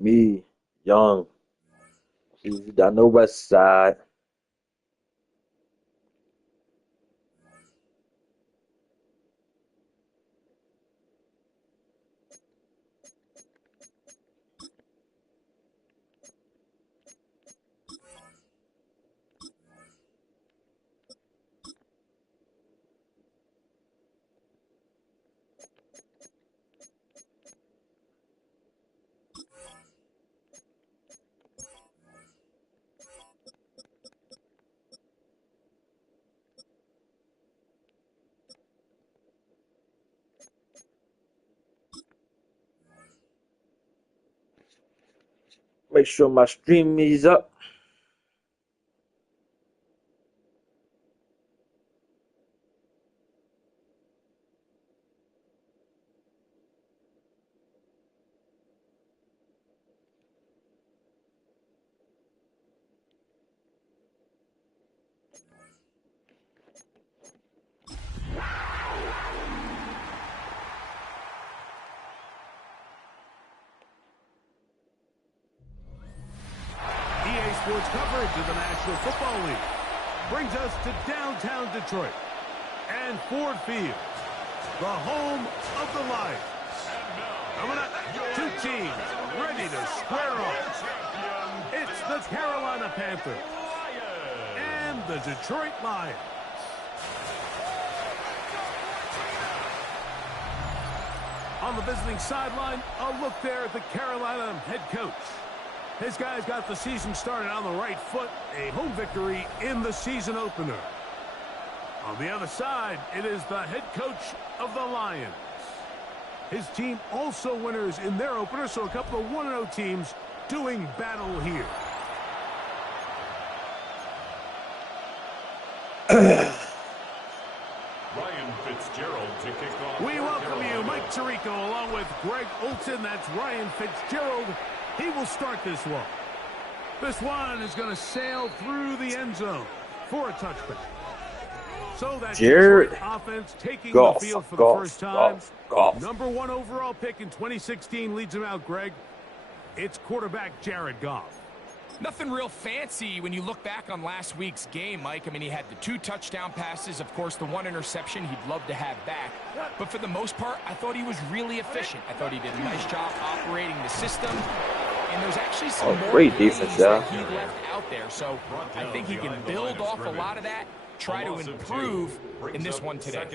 Me, young. Easy down the west side. Make sure my stream is up. EA Sports coverage of the National Football League brings us to downtown Detroit and Ford Field, the home of the Lions. Coming up, two teams ready to square off. It's the Carolina Panthers and the Detroit Lions. On the visiting sideline, a look there at the Carolina head coach. His guys got the season started on the right foot, a home victory in the season opener. On the other side, it is the head coach of the Lions. His team also winners in their opener, so a couple of 1-0 teams doing battle here. Ryan Fitzgerald to kick off. We welcome you, Mike Tirico, along with Greg Olson. That's Ryan Fitzgerald. He will start this one. This one is going to sail through the end zone for a touchback. So that's Jared offense taking Goff, the field for Goff, the first time. Goff. Number 1 overall pick in 2016 leads him out, Greg. It's quarterback Jared Goff. Nothing real fancy when you look back on last week's game, Mike. I mean, he had the 2 touchdown passes, of course, the 1 interception he'd love to have back. But for the most part, I thought he was really efficient. I thought he did a nice job operating the system. And there's actually some more great plays defense, that he left out there. So I think he can build off a lot of that, try to improve in this one today.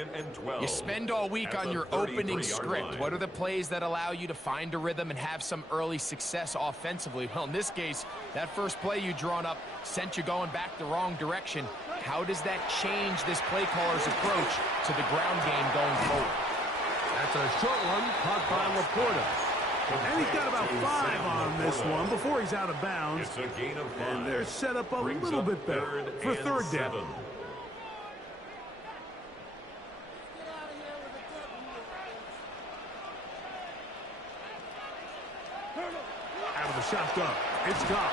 You spend all week on your opening script. What are the plays that allow you to find a rhythm and have some early success offensively? Well, in this case, that first play you drawn up sent you going back the wrong direction. How does that change this play caller's approach to the ground game going forward? That's a short one caught by Laporta. And he's got about 5 on this one before he's out of bounds. It's a gain of 5. And they're set up a little bit better for third down. Out of the shotgun, it's Goff.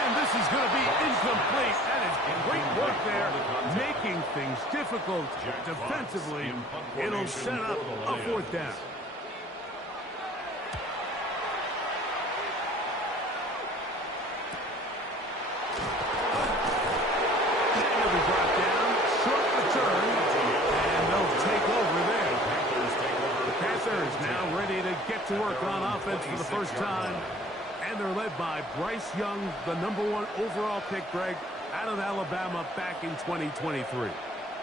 And this is going to be incomplete. That is great work there, making things difficult defensively. It'll set up a fourth down. Now ready to get to work on offense for the first time. And they're led by Bryce Young, the number 1 overall pick, Greg, out of Alabama back in 2023.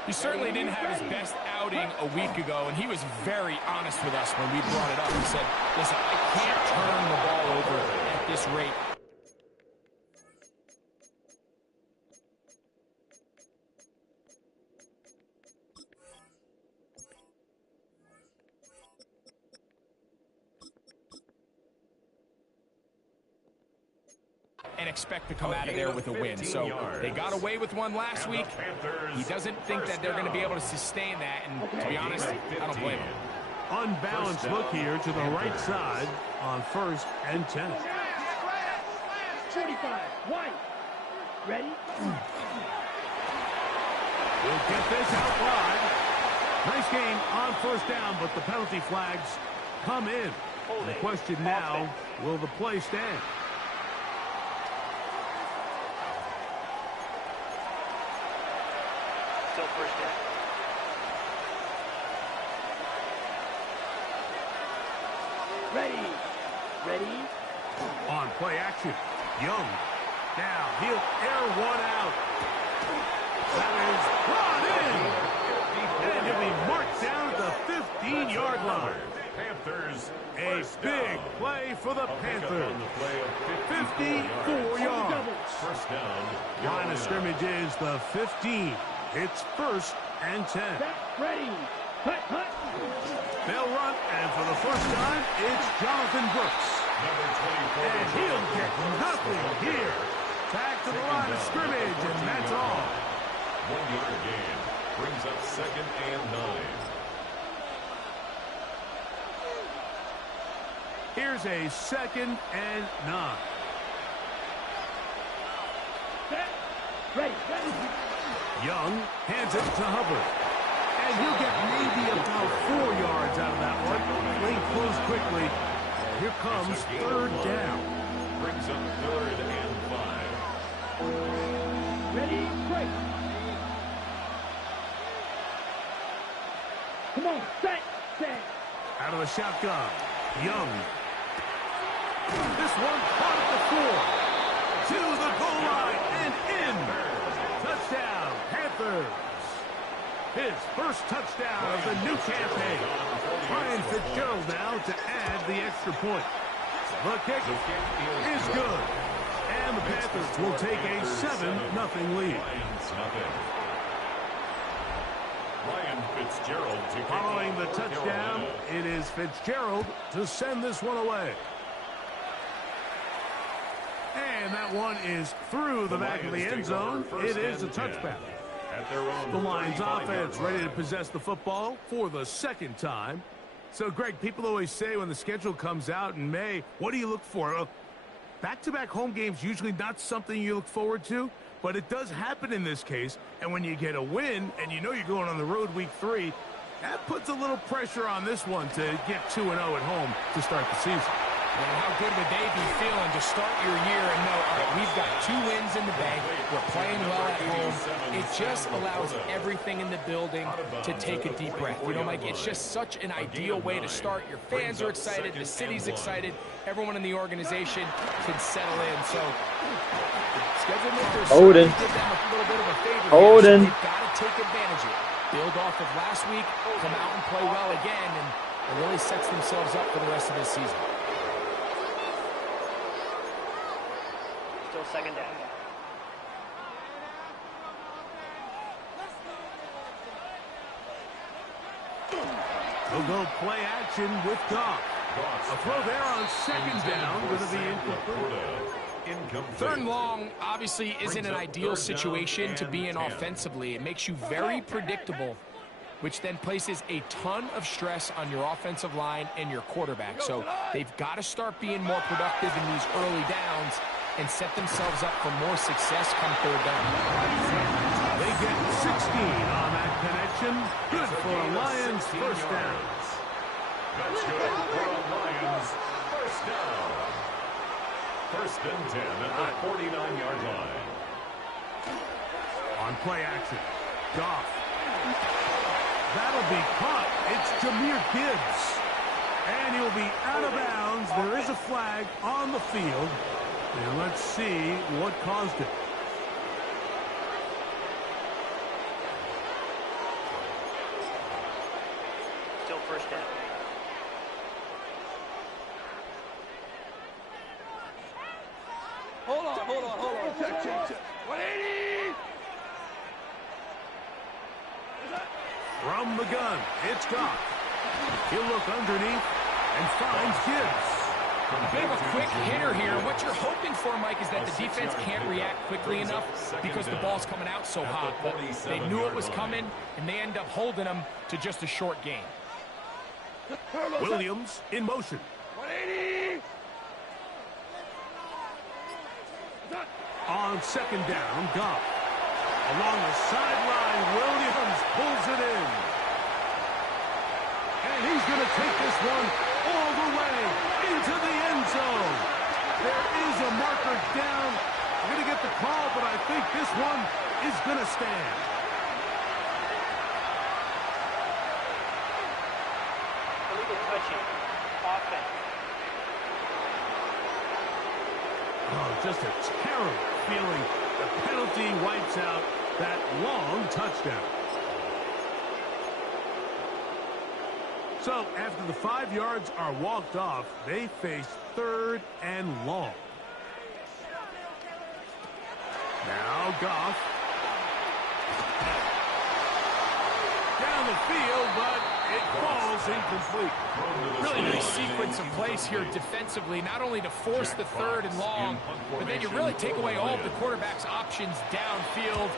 He certainly didn't have his best outing a week ago, and he was very honest with us when we brought it up. He said, listen, I can't turn the ball over at this rate. And expect to come out of there with a win. So they got away with one last week. He doesn't think that they're going to be able to sustain that. And to be honest, I don't blame him. Unbalanced look here to the right side on 1st and 10. 45, white. Ready? We'll get this out wide. Nice game on 1st down, but the penalty flags come in. The question now, will the play stand? Still first down. Ready. Ready. On play action, Young. Now he'll air one out. That is brought in. And he'll be marked down at the 15-yard line. Panthers. A big play for the Panthers. 54 yards. First down. Line of scrimmage is the 15. It's 1st and 10. Set. Ready. Hut, hut. They'll run, and for the first time, it's Jonathan Brooks. Number 24. And he'll get nothing here. Back to the line of scrimmage, and that's all. 1 yard gain. Brings up 2nd and 9. Here's a 2nd and 9. Set. Ready. Ready. Young hands it to Hubbard. And he'll get maybe about 4 yards out of that one. Playing close quickly. Here comes 3rd down. Brings up 3rd and 5. Ready. Break. Come on. Set. Set. Out of the shotgun. Young. This one caught at the 4. To the goal line and in. Touchdown, Panthers. His first touchdown of the new campaign. Ryan Fitzgerald now to add the extra point. The kick is good. And the Panthers will take a 7-0 lead. Ryan Fitzgerald to kick Following off the for touchdown, Carolina. it is Fitzgerald to send this one away. And that one is through the back of the end zone. It is a touchback. At their own The Lions 35-yard offense ready to line. possess the football for the 2nd time. So, Greg, people always say when the schedule comes out in May, what do you look for? Back-to-back home games usually not something you look forward to, but it does happen in this case. And when you get a win and you know you're going on the road week 3, that puts a little pressure on this one to get 2-0 at home to start the season. And how good would they be feeling to start your year and know, all right, we've got 2 wins in the bank. We're playing well at home. It just allows everything in the building to take a deep breath. You know, Mike, it's just such an ideal way to start. Your fans are excited. The city's excited. Everyone in the organization can settle in. So, schedule makers Holden. did them a little bit of a favor. Holden. Here, so they've got to take advantage of it. Build off of last week, come out and play well again, and it really sets themselves up for the rest of this season. Still 2nd down. They'll go play action with Goff. A throw there on 2nd down. Going to be incomplete. 3rd and long obviously isn't an ideal situation to be in offensively. It makes you very predictable, which then places a ton of stress on your offensive line and your quarterback. So they've got to start being more productive in these early downs and set themselves up for more success come 3rd down. They get 16 on that connection. Good for a Lions 1st down. That's good for a Lions 1st down. 1st and 10 at the 49-yard line. On play action, Goff. That'll be caught. It's Jahmyr Gibbs. And he'll be out of bounds. There is a flag on the field. And let's see what caused it. Still 1st down. Hold on. Check. 180! From the gun, it's Goff. He'll look underneath and finds Gibbs. A bit of a quick hitter here. What you're hoping for, Mike, is that the defense can't react quickly enough because the ball's coming out so hot. But they knew it was coming, and they end up holding them to just a short gain. Williams in motion. 180! On 2nd down, Goff. Along the sideline, Williams pulls it in. And he's going to take this one all the way into the end zone. There is a marker down. I'm going to get the call, but I think this one is going to stand. Illegal touching. Offense. Oh, just a terrible feeling. The penalty wipes out that long touchdown. So, after the 5 yards are walked off, they face 3rd and long. Now Goff. Down the field, but it falls incomplete. Really nice sequence of plays here defensively, not only to force the 3rd and long, but then you really take away all of the quarterback's options downfield,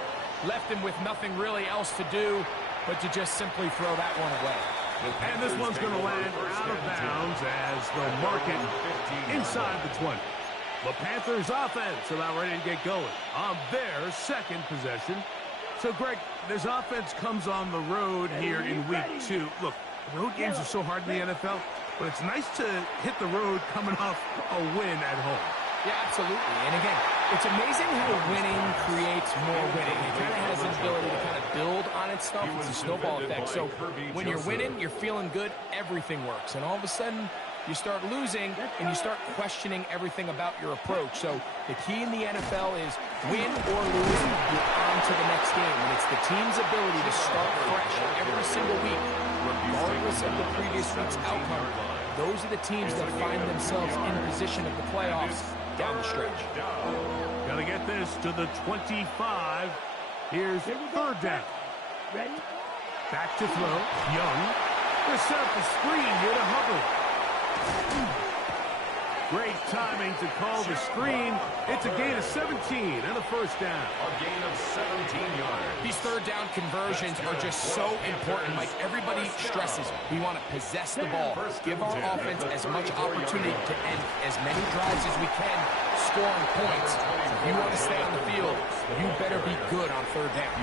left him with nothing really else to do but to just simply throw that one away. And this one's going to land out of bounds as they'll mark it inside the 20. The Panthers offense about ready to get going on their 2nd possession. So, Greg, this offense comes on the road here in week 2. Look, road games are so hard in the NFL, but it's nice to hit the road coming off a win at home. Yeah, absolutely. And again, it's amazing how winning creates more winning. It kind of has an ability to kind of build on itself. It's a snowball effect. So when you're winning, you're feeling good, everything works. And all of a sudden, you start losing, and you start questioning everything about your approach. So the key in the NFL is win or lose, you're on to the next game. And it's the team's ability to start fresh every single week, regardless of the previous week's outcome. Those are the teams that find themselves in position of the playoffs down the stretch. Got to get this to the 25. Here's 3rd down. Ready? Back to throw. Young. They set up the screen here to Hubbard. Great timing to call the screen. It's a gain of 17 and a 1st down. A gain of 17 yards. These 3rd down conversions are just so important. Like everybody stresses, we want to possess the ball, give our offense as much opportunity to end as many drives as we can, scoring points. If you want to stay on the field, you better be good on 3rd down.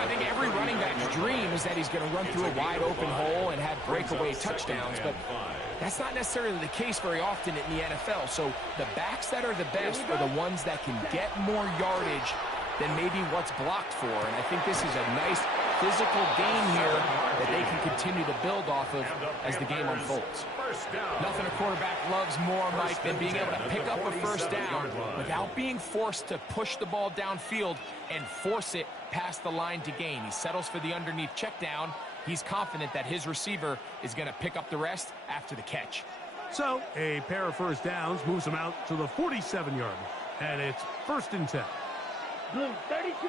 I think every running back's dream is that he's going to run through a wide open hole and have breakaway touchdowns, but that's not necessarily the case very often in the NFL. So the backs that are the best are the ones that can get more yardage than maybe what's blocked for. And I think this is a nice physical game here that they can continue to build off of as the game unfolds. Nothing a quarterback loves more, Mike, than being able to pick up a 1st down without being forced to push the ball downfield and force it past the line to gain. He settles for the underneath check down. He's confident that his receiver is going to pick up the rest after the catch. So, a pair of 1st downs moves them out to the 47-yard line. And it's 1st and 10. Blue 32.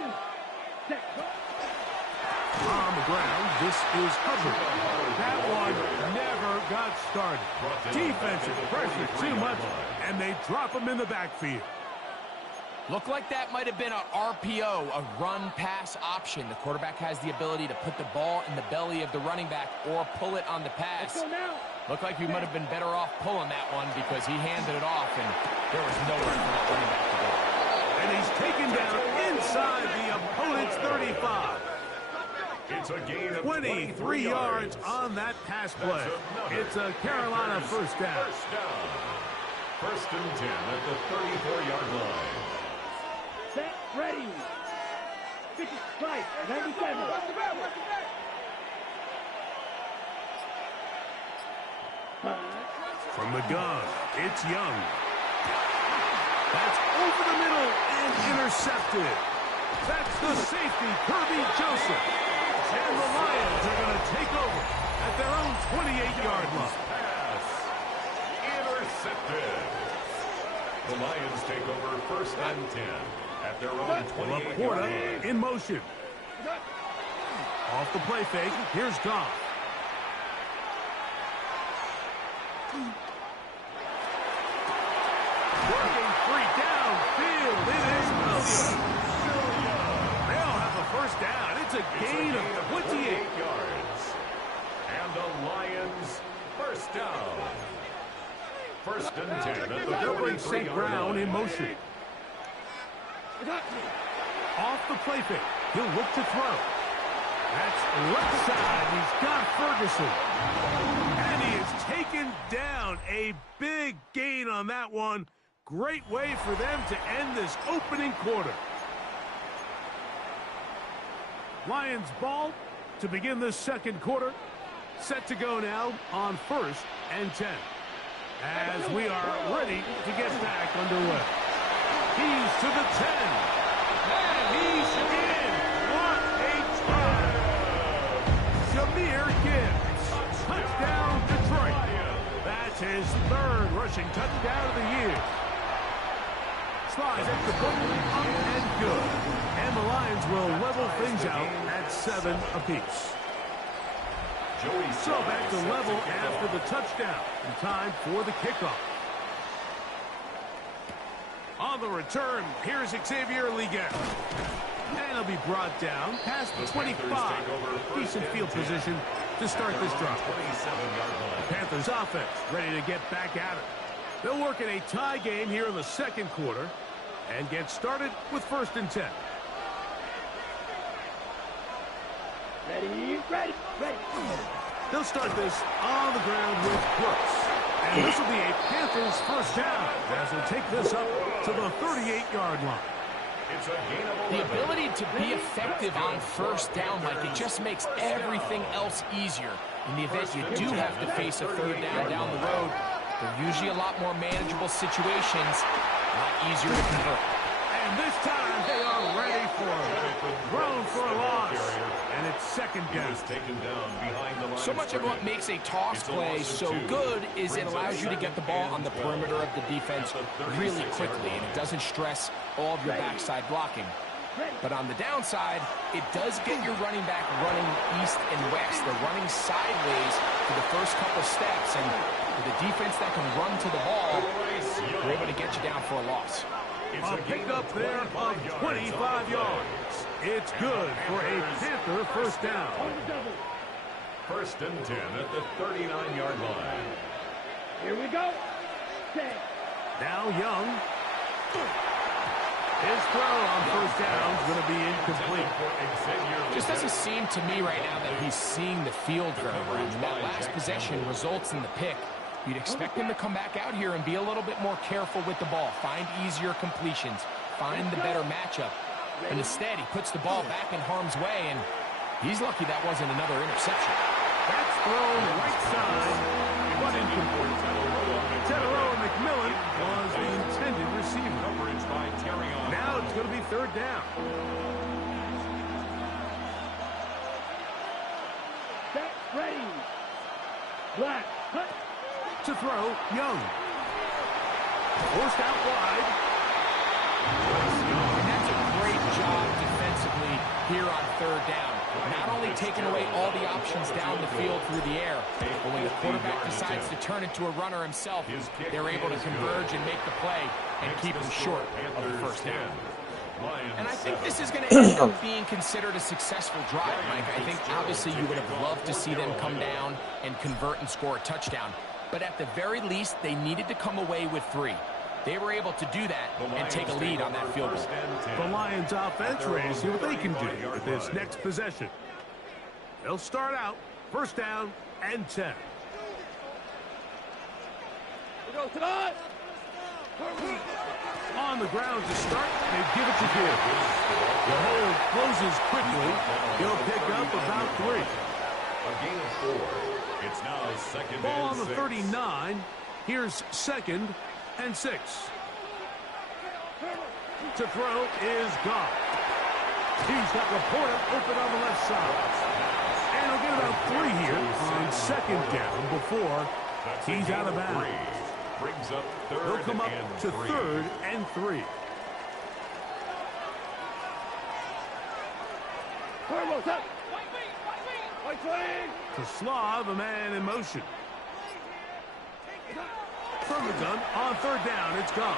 On the ground, this is Hubbard. That one never got started. Defensive pressure too much, and they drop him in the backfield. Looked like that might have been a RPO, a run-pass option. The quarterback has the ability to put the ball in the belly of the running back or pull it on the pass. Looked like he might have been better off pulling that one because he handed it off, and there was nowhere for that running back to go. And he's taken down inside the opponent's 35. It's a gain of 23 yards on that pass play. It's a Carolina 1st down. 1st and 10 at the 34-yard line. Set. Ready. 55. 97. From the gun, it's Young. That's over the middle and intercepted. That's the safety, Kirby Joseph. And the Lions are going to take over at their own 28-yard line. Pass. Intercepted. The Lions take over 1st and 10 at their own 28-yard Laporta line. in motion. Off the play fake, here's Goff. Working free downfield. It is Williams. They'll have a 1st down. It's a gain of 28 yards. And the Lions 1st down. 1st and 10 at the They'll bring 43-yard St. Brown line. in motion. Off the play fake. He'll look to throw. That's left side. He's got Ferguson. And he is taken down. A big gain on that one. Great way for them to end this opening quarter. Lions ball to begin this second quarter. Set to go now on 1st and 10. As we are ready to get back underway. He's to the 10. And he's in. What a try. Jameer Gibbs. Touchdown, Detroit. That's his 3rd rushing touchdown of the year. Slides at the foot, up and good. And the Lions will level things out at 7 apiece. So back to level after the touchdown. And time for the kickoff. On the return, here's Xavier Liga. And he'll be brought down past the 25. Decent field position to start this drive. The Panthers offense ready to get back at it. They'll work in a tie game here in the second quarter and get started with 1st and 10. Ready, ready, ready. They'll start this on the ground with Brooks. And this will be a Panthers first down as they'll take this up to the 38-yard line. The ability to be effective on first down, Mike, it just makes everything else easier. In the event you do have to face a 3rd down the road, they're usually a lot more manageable situations, a lot easier to convert. And this time they are ready for it. Thrown for a loss. And it's 2nd down. So much of what makes a toss play so good is it allows you to get the ball on the perimeter of the defense really quickly, and it doesn't stress all of your backside blocking. But on the downside, it does get your running back running east and west. They're running sideways for the first couple steps, and with a defense that can run to the ball, they're able to get you down for a loss. A pickup there of 25 yards. It's good for a Panther first down. 1st and 10 at the 39-yard line. Here we go. 10. Now Young. His throw on first down is going to be incomplete. Just doesn't seem to me right now that he's seeing the field very well. That last possession results in the pick. You'd expect him to come back out here and be a little bit more careful with the ball, find easier completions, find the better matchup. And instead, he puts the ball back in harm's way, and he's lucky that wasn't another interception. That's thrown right side, but incomplete. Tedero McMillan was the intended receiver. Now it's going to be 3rd down. Set, ready. Black, cut. To throw, Young. Forced out wide. And that's a great job defensively here on 3rd down. Not only taking away all the options down the field through the air, but when the quarterback decides to turn into a runner himself, they're able to converge and make the play and keep him short of the first down. And I think this is going to end up being considered a successful drive, Mike. I think obviously you would have loved to see them come down and convert and score a touchdown. But at the very least, they needed to come away with 3. They were able to do that and take a lead on that field goal. The Lions offense ready to see what they can do with this next possession. They'll start out 1st down and 10. On the ground to start, they give it to Gibbs. The hold closes quickly. He'll pick up about 3. A gain of 4. It's now 2nd Ball on and the 6. 39. Here's 2nd and 6. To throw is gone. He's got Laporta open on the left side. And he'll get about 3 here on 2nd down before he's out of bounds. Brings up 3rd He'll come up and to 3. 3rd and 3. To Slav, a man in motion. From the gun, on 3rd down, it's gone.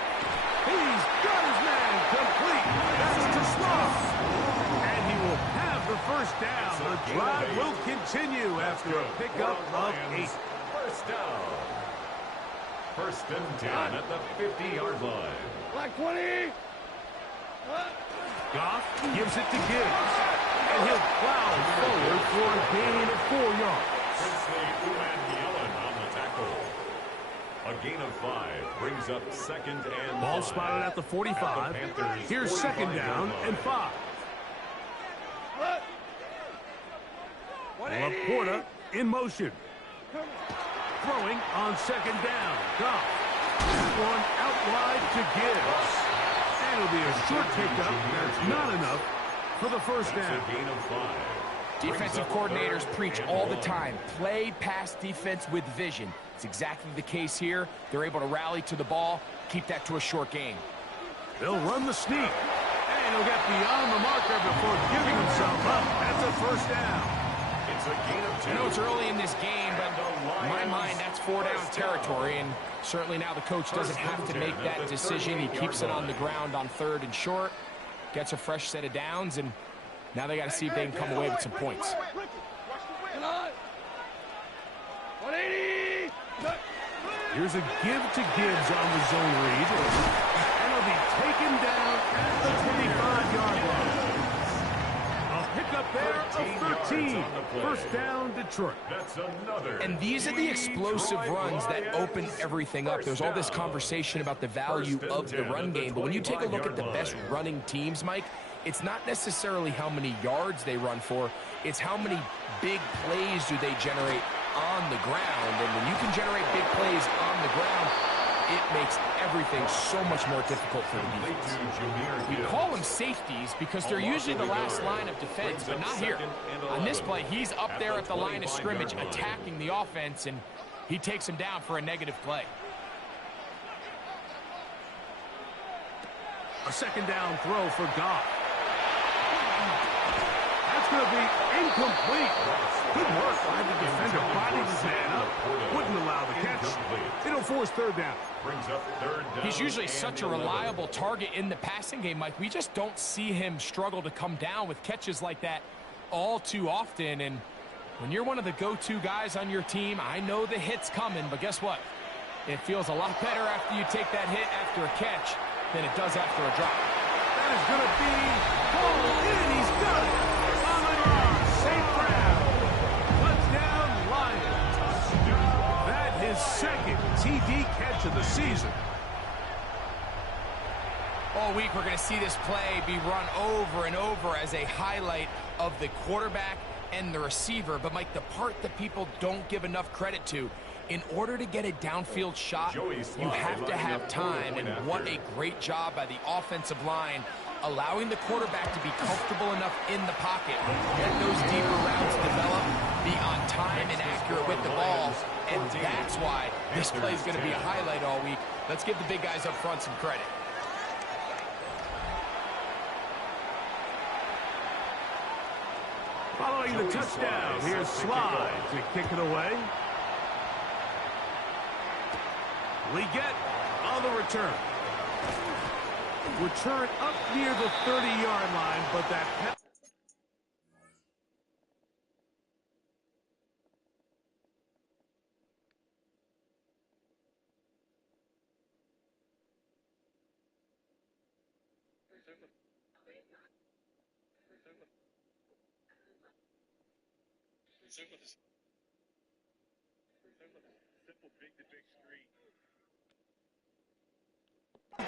He's got his man complete. That's to Slav. And he will have the first down. The drive will continue after a pickup of 8. First down. 1st and 10 at the 50-yard line. Black 20. Goff gives it to Gibbs. And he'll plow forward for a gain of 4 yards. Princely Uman Yellen on the tackle. A gain of 5 brings up 2nd and Ball 5. spotted at the 45. Here's 2nd down and 5. Laporta in motion. Throwing on 2nd down. Goff. One out wide to Gibbs. And it'll be a short pickup. That's not enough for the first down. A gain of 5. Defensive coordinators preach all the time, play pass defense with vision. It's exactly the case here. They're able to rally to the ball, keep that to a short game. They'll run the sneak. And he'll get beyond the marker before giving himself up. That's a first down. It's a gain of 2. I know it's early in this game, but in my mind, that's 4-down territory. And certainly now the coach doesn't have to make that decision. He keeps it on the ground on 3rd and short, gets a fresh set of downs, and now they got to see if they can come away with some points. Here's a give to Gibbs on the zone read. And he'll be taken down at the 25-yard line. A pickup there of 13. First down, Detroit. That's another. And these are the explosive runs that open everything up. There's all this conversation about the value of the run game, but when you take a look at the best running teams, Mike, it's not necessarily how many yards they run for, it's how many big plays do they generate on the ground. And when you can generate big plays on the ground, it makes everything so much more difficult for the defense. We call them safeties because they're usually the last line of defense, but not here. On this play, he's up there at the line of scrimmage attacking the offense, and he takes him down for a negative play. A 2nd down throw for Goff. That's going to be incomplete. Good work by the defender. Bodied his man up. Wouldn't allow the catch. It'll force 3rd down. Brings up 3rd down. He's usually such a reliable target in the passing game, Mike. We just don't see him struggle to come down with catches like that all too often. And when you're one of the go-to guys on your team, I know the hit's coming, but guess what? It feels a lot better after you take that hit after a catch than it does after a drop. That is going to be pulled in. He's got it. On the run. St. Brown. Touchdown, Lions. That his 2nd TD catch of the season. All week we're going to see this play be run over and over as a highlight of the quarterback and the receiver. But, Mike, the part that people don't give enough credit to, in order to get a downfield shot, you have to have time, and what a great job by the offensive line, allowing the quarterback to be comfortable enough in the pocket, let those deeper routes develop, be on time and accurate with the ball, and that's why this play is going to be a highlight all week. Let's give the big guys up front some credit. Following the touchdown, here's Slide to kick it away. Leggett on the return. Return up near the 30-yard line, but that pass.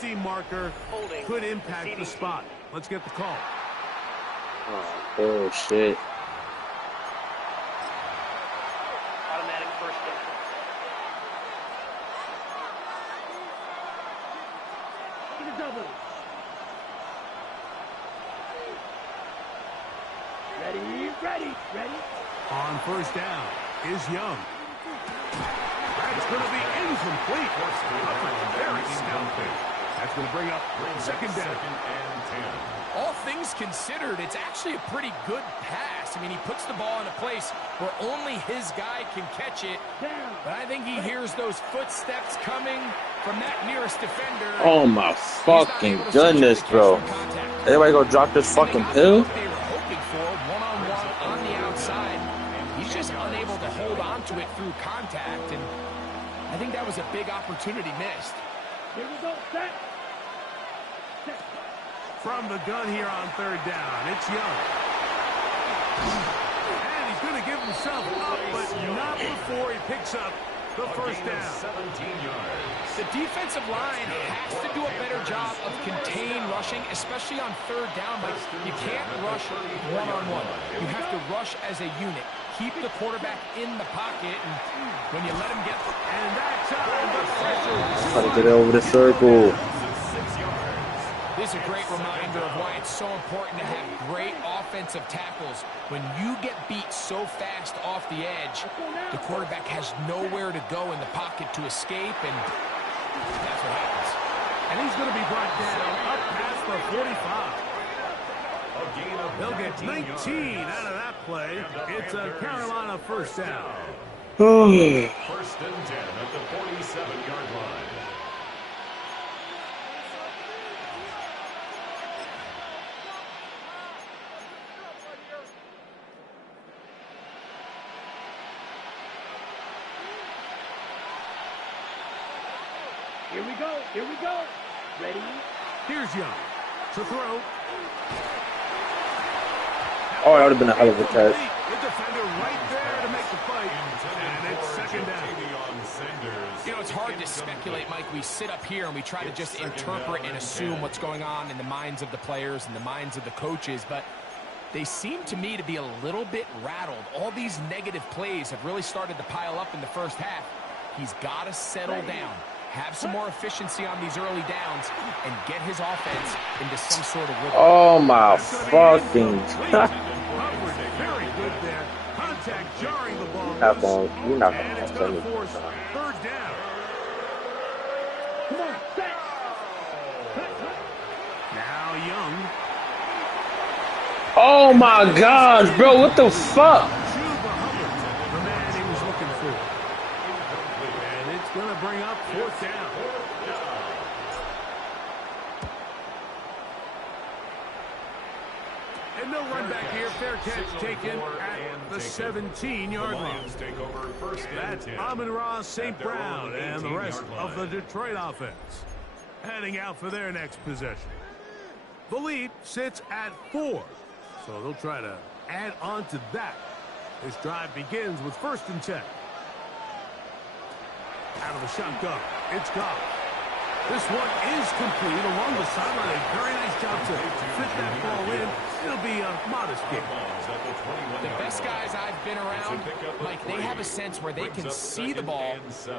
Team marker could impact the spot. Let's get the call. Oh, bullshit. Automatic first down. Take a double. Ready. On first down is Young. That's going to be incomplete. Very scouting. That's going to bring up 2nd down. And 10. All things considered, it's actually a pretty good pass. I mean, he puts the ball in a place where only his guy can catch it. But I think he hears those footsteps coming from that nearest defender. Oh my fucking goodness, bro. Everybody go drop this fucking pill? They were hoping for one-on-one on the outside. He's just unable to hold on to it through contact, and I think that was a big opportunity missed. Here we go. Set. From the gun here on 3rd down, it's Young. And he's going to give himself up, but not before he picks up the first down. 17 yards. The defensive line has to do a better job of contain rushing, especially on third down. Like, you can't rush one-on-one. You have to rush as a unit. Keep the quarterback in the pocket, and when you let him get... And that time, the pressure. Try to get over the circle. This is a great reminder of why it's so important to have great offensive tackles. When you get beat so fast off the edge, the quarterback has nowhere to go in the pocket to escape, and that's what happens. And he's going to be brought down up past the 45. They'll get 19 out of that play. It's a Carolina first down. First and 10 at the 47-yard line. Here we go. Here we go. Ready? Here's Young to throw. Oh, that would have been a hell of a catch. The defender right there to make the fight. And it's second down. You know, it's hard to speculate, Mike. We sit up here and we try to just interpret and assume what's going on in the minds of the players and the minds of the coaches, but they seem to me to be a little bit rattled. All these negative plays have really started to pile up in the first half. He's got to settle down, have some more efficiency on these early downs, and get his offense into some sort of rhythm. Oh my fucking God. Very good there. Contact jarring the ball. You're not And it's going going to to force third down. Come on, set. Now Young. Oh my gosh, bro, what the fuck? Chuba Hubbard, the man he was looking for. And it's going to bring up fourth down. And no run back here. Fair catch taken at the 17-yard line. That's Amon-Ra St. Brown and the rest of the Detroit offense heading out for their next possession. The lead sits at 4, so they'll try to add on to that. This drive begins with first and 10. Out of the shotgun, it's gone. This one is complete along the sideline. A very nice job to fit that ball in. It'll be a modest game. The best guys I've been around, Mike, they have a sense where they can see the ball,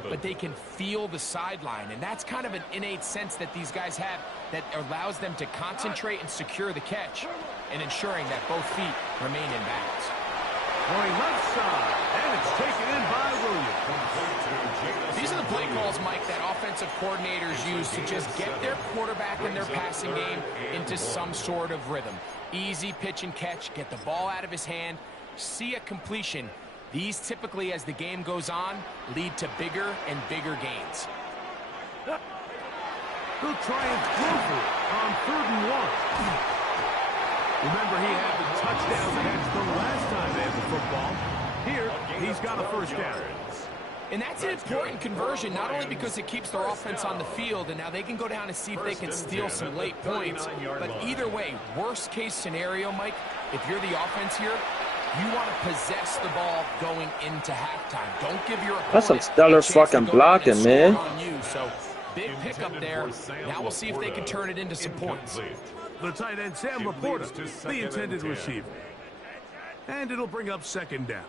but they can feel the sideline. And that's kind of an innate sense that these guys have that allows them to concentrate and secure the catch and ensuring that both feet remain in bounds. Going left side, and it's taken in by Williams. These are the play calls, Mike, that offensive coordinators use to just get their quarterback and their passing game into some sort of rhythm. Easy pitch and catch, get the ball out of his hand, see a completion. These typically, as the game goes on, lead to bigger and bigger gains. He'll try and throw for it on 3rd and 1. Remember, he had the touchdown catch the last time they had the football. Here, he's got a first down. And that's an important conversion, not only because it keeps their offense on the field, and now they can go down and see if they can steal some late points. But either way, worst case scenario, Mike, if you're the offense here, you want to possess the ball going into halftime. Don't give your opponent That's some stellar fucking blocking, man. On you. So big pickup there. Now we'll see if they can turn it into some points. The tight end, Sam Laporta, the intended receiver. And it'll bring up second down.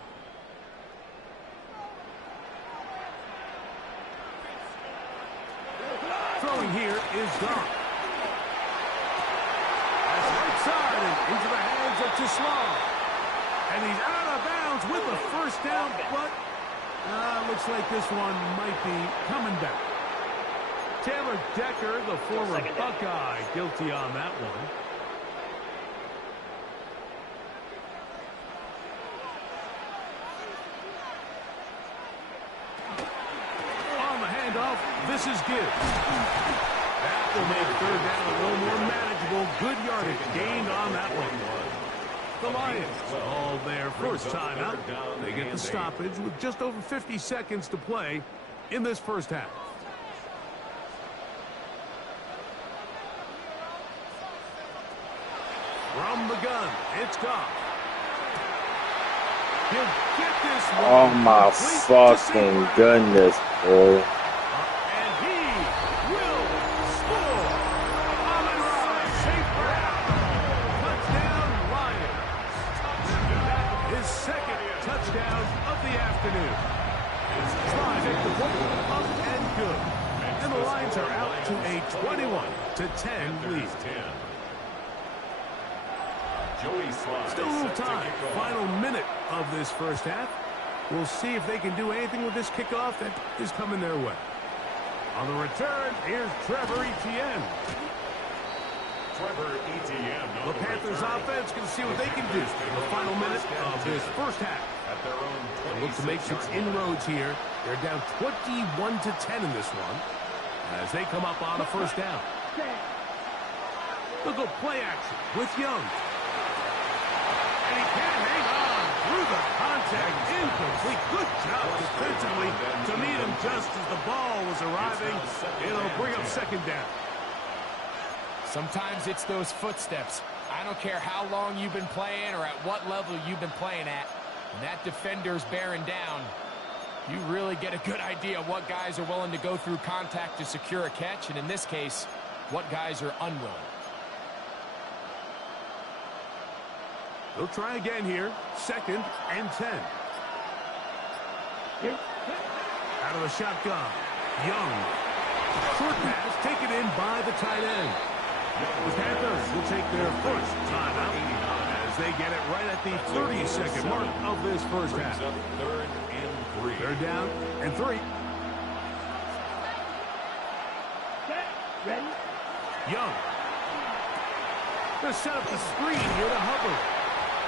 Throwing here is gone. That's right side and into the hands of Tislan. And he's out of bounds with the first down, but looks like this one might be coming back. Taylor Decker, the former Buckeye, guilty on that one. On the handoff, this is Gibbs. That will make third down a little more manageable. Good yardage gained on that one. The Lions, all their first time out. They get the stoppage with just over 50 seconds to play in this first half. From the gun, it's gone. He'll get this one. Oh my Complete to fucking Seabright. goodness, bro. And he will score. Amon-Ra St. Brown. Touchdown, Lions. His second touchdown of the afternoon. Slide at the point, up and good. And the Lions are out to a 21-10 lead. Still a little time. Final minute of this first half. We'll see if they can do anything with this kickoff that is coming their way. On the return, here's Trevor Etienne. The Panthers offense can see what they can do in the final minute of this first half. They look to make some inroads here. They're down 21-10 in this one as they come up on a first down. They'll go play action with Young. And he can't hang on through the contact. Incomplete. Good job defensively to meet him just as the ball was arriving. It'll bring up second down. Sometimes it's those footsteps. I don't care how long you've been playing or at what level you've been playing at. When that defender's bearing down, you really get a good idea of what guys are willing to go through contact to secure a catch, and in this case, what guys are unwilling. They'll try again here. 2nd and 10. Out of the shotgun. Young. Short pass taken in by the tight end. The Panthers will take their first timeout as they get it right at the 30-second mark of this first half. They're down and 3. Ready? Young. Gonna set up the screen here to Hubbard.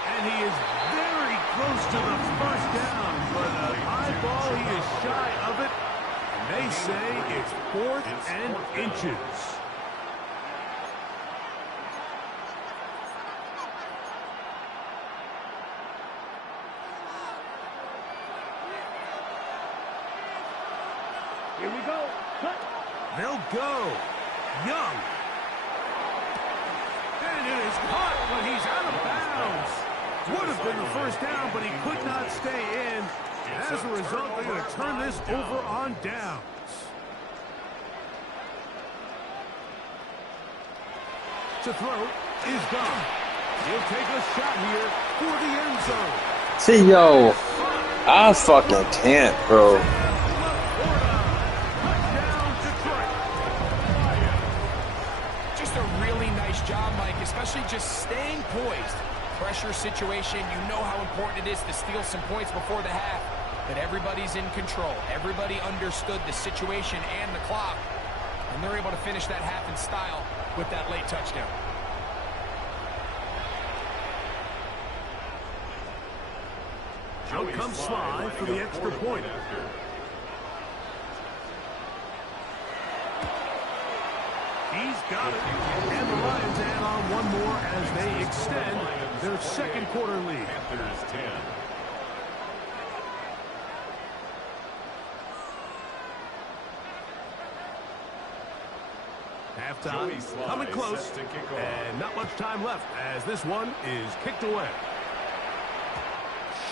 And he is very close to the first down, but a high ball, he is shy of it. And they say it's 4th and inches. Here we go. Cut. They'll go. Young. And it is caught, but he's out of bounds. Would have been the first down, but he could not stay in. As a result, they're going to turn this over on downs. To throw is gone. He'll take a shot here for the end zone. See, yo, I fucking can't, bro. Just a really nice job, Mike, especially just staying poised. Pressure situation, you know how important it is to steal some points before the half, but everybody's in control. Everybody understood the situation and the clock, and they're able to finish that half in style with that late touchdown. Out comes Sly for the extra point. He's got it. And the Lions add on one more as they extend their second quarter lead. Panthers 10. Halftime coming close. And not much time left as this one is kicked away.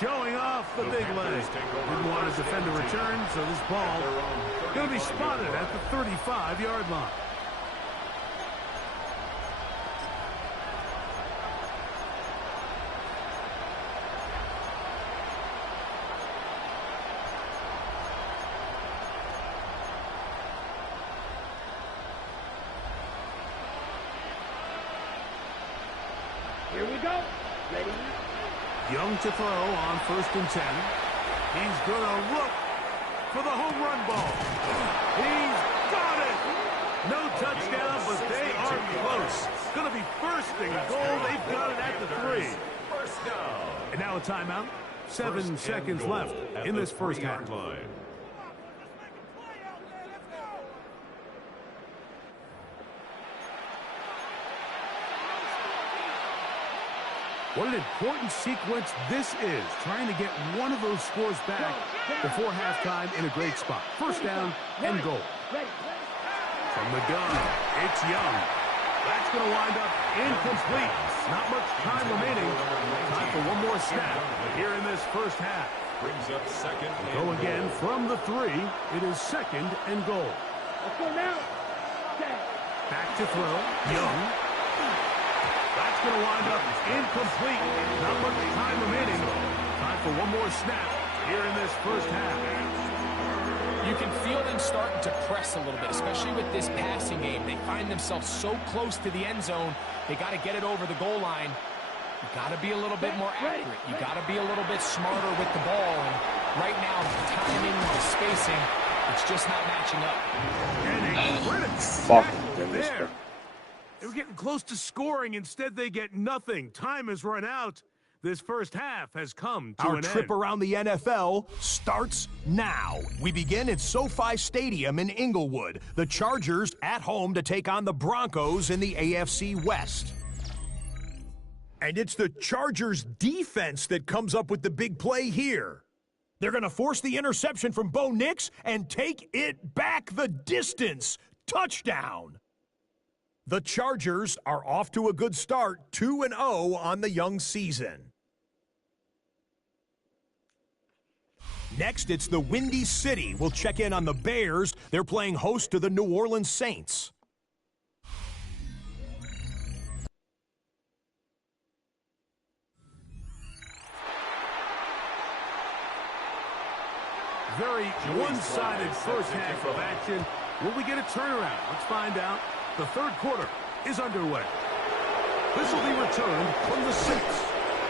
Showing off the big leg. Didn't want to defend a return, so this ball going to be spotted at the 35-yard line. Here we go. Ready? Young to throw on 1st and 10. He's going to look for the home run ball. He's got it. No touchdown, but they are close. Going to be 1st and goal. They've got it at the 3. First down. And now a timeout. 7 seconds left in this first half. What an important sequence this is, trying to get one of those scores back before halftime in a great spot. First down and goal. From the gun, it's Young. That's going to wind up incomplete. Not much time remaining. Time for one more snap here in this first half. Brings up second. Go again from the 3. It is 2nd and goal. Let's go now. Back to throw. Young. That's going to wind up incomplete. Not much time remaining. Time for one more snap here in this first half. You can feel them starting to press a little bit, especially with this passing game. They find themselves so close to the end zone. They got to get it over the goal line. You got to be a little bit more accurate. You got to be a little bit smarter with the ball. And right now, the timing, the spacing, it's just not matching up. Fuck. There. They were getting close to scoring. Instead, they get nothing. Time has run out. This first half has come to an end. Our trip around the NFL starts now. We begin at SoFi Stadium in Inglewood. The Chargers at home to take on the Broncos in the AFC West. And it's the Chargers defense that comes up with the big play here. They're going to force the interception from Bo Nix and take it back the distance. Touchdown. The Chargers are off to a good start, 2-0 on the young season. Next, it's the Windy City. We'll check in on the Bears. They're playing host to the New Orleans Saints. Very one-sided first half of action. Will we get a turnaround? Let's find out. The third quarter is underway. This will be returned from the 6.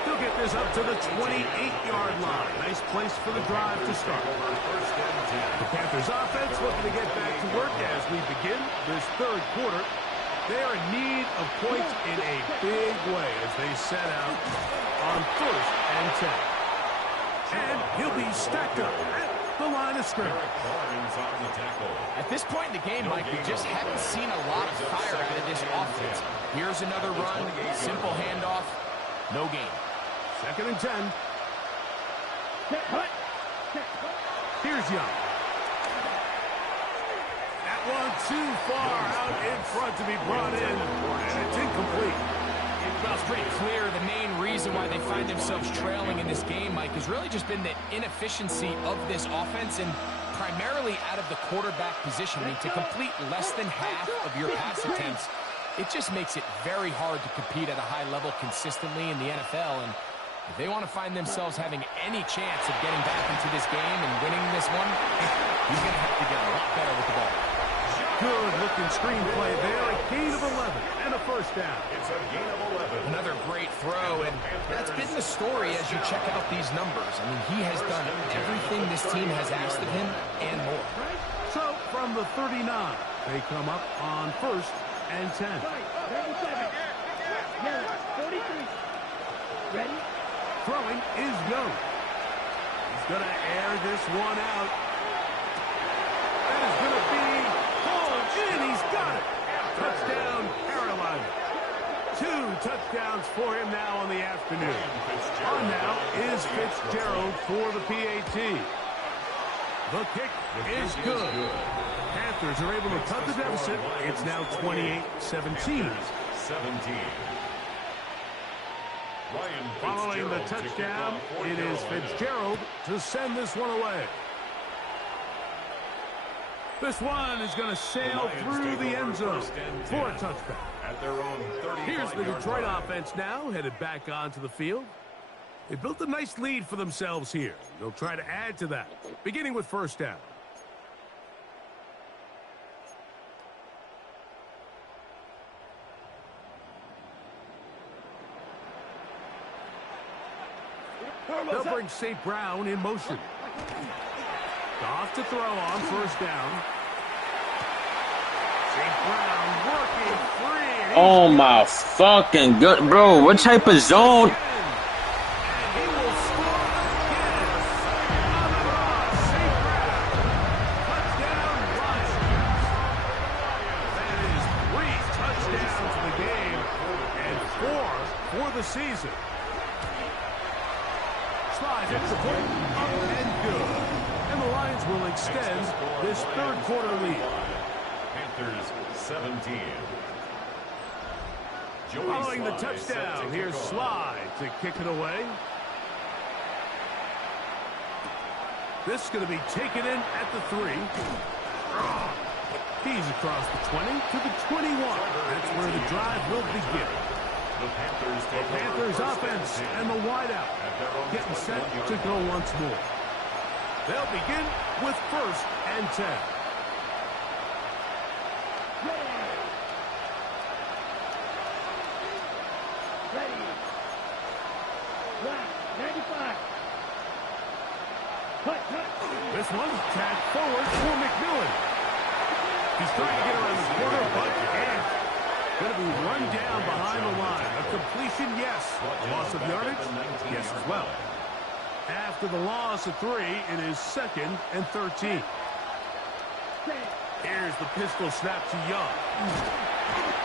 They'll get this up to the 28-yard line. Nice place for the drive to start. The Panthers offense looking to get back to work as we begin this third quarter. They are in need of points in a big way as they set out on 1st and 10. And he'll be stacked up at the line of scrimmage. At this point in the game, Mike, we just haven't seen a lot of fire out of this offense. Here's another run, simple handoff, no gain. 2nd and 10. Here's Young. That one too far out in front to be brought in, and it's incomplete. Well, it's pretty clear the main reason why they find themselves trailing in this game, Mike, has really just been the inefficiency of this offense and primarily out of the quarterback position. I mean, to complete less than half of your pass attempts, it just makes it very hard to compete at a high level consistently in the NFL. And if they want to find themselves having any chance of getting back into this game and winning this one, he's going to have to get a lot better with the ball. Good-looking screenplay there. A gain of 11 and a first down. It's a gain of 11. Another great throw, and that's been the story as you check out these numbers. I mean, he has done everything this team has asked of him and more. So, from the 39, they come up on 1st and 10. 43. Ready? Throwing is Young. He's going to air this one out. That is going to be hauled in. He's got it. Touchdown, Carolina. 2 touchdowns for him now on the afternoon. On now is Fitzgerald for the PAT. The kick is good. Panthers are able to cut the deficit. It's now 28-17. Following the touchdown, it is Fitzgerald to send this one away. This one is going to sail through the end zone for a touchdown. Here's the Detroit offense now, headed back onto the field. They built a nice lead for themselves here. They'll try to add to that, beginning with first down. They'll bring St. Brown in motion. Off to throw on first down. St. Brown working free. Oh my fucking good, bro. What type of zone? And he will score again. On the run, St. Brown. Touchdown, Lions. That is 3 touchdowns in the game and 4 for the season. Slides at the point, up and good. And the Lions will extend this third quarter lead. Panthers 17. Following the touchdown, here's Sly to kick it away. This is going to be taken in at the 3. He's across the 20 to the 21. That's where the drive will begin. The Panthers offense and the wideout getting set to go once more. They'll begin with 1st and 10. Ready. Black, 95. Cut. This one tagged forward for McMillan. He's trying to get around the corner, but can't. Going to be run down behind the line. A completion, yes. A loss of yardage, yes as well. After the loss of 3, it is 2nd and 13. Here's the pistol snap to Young.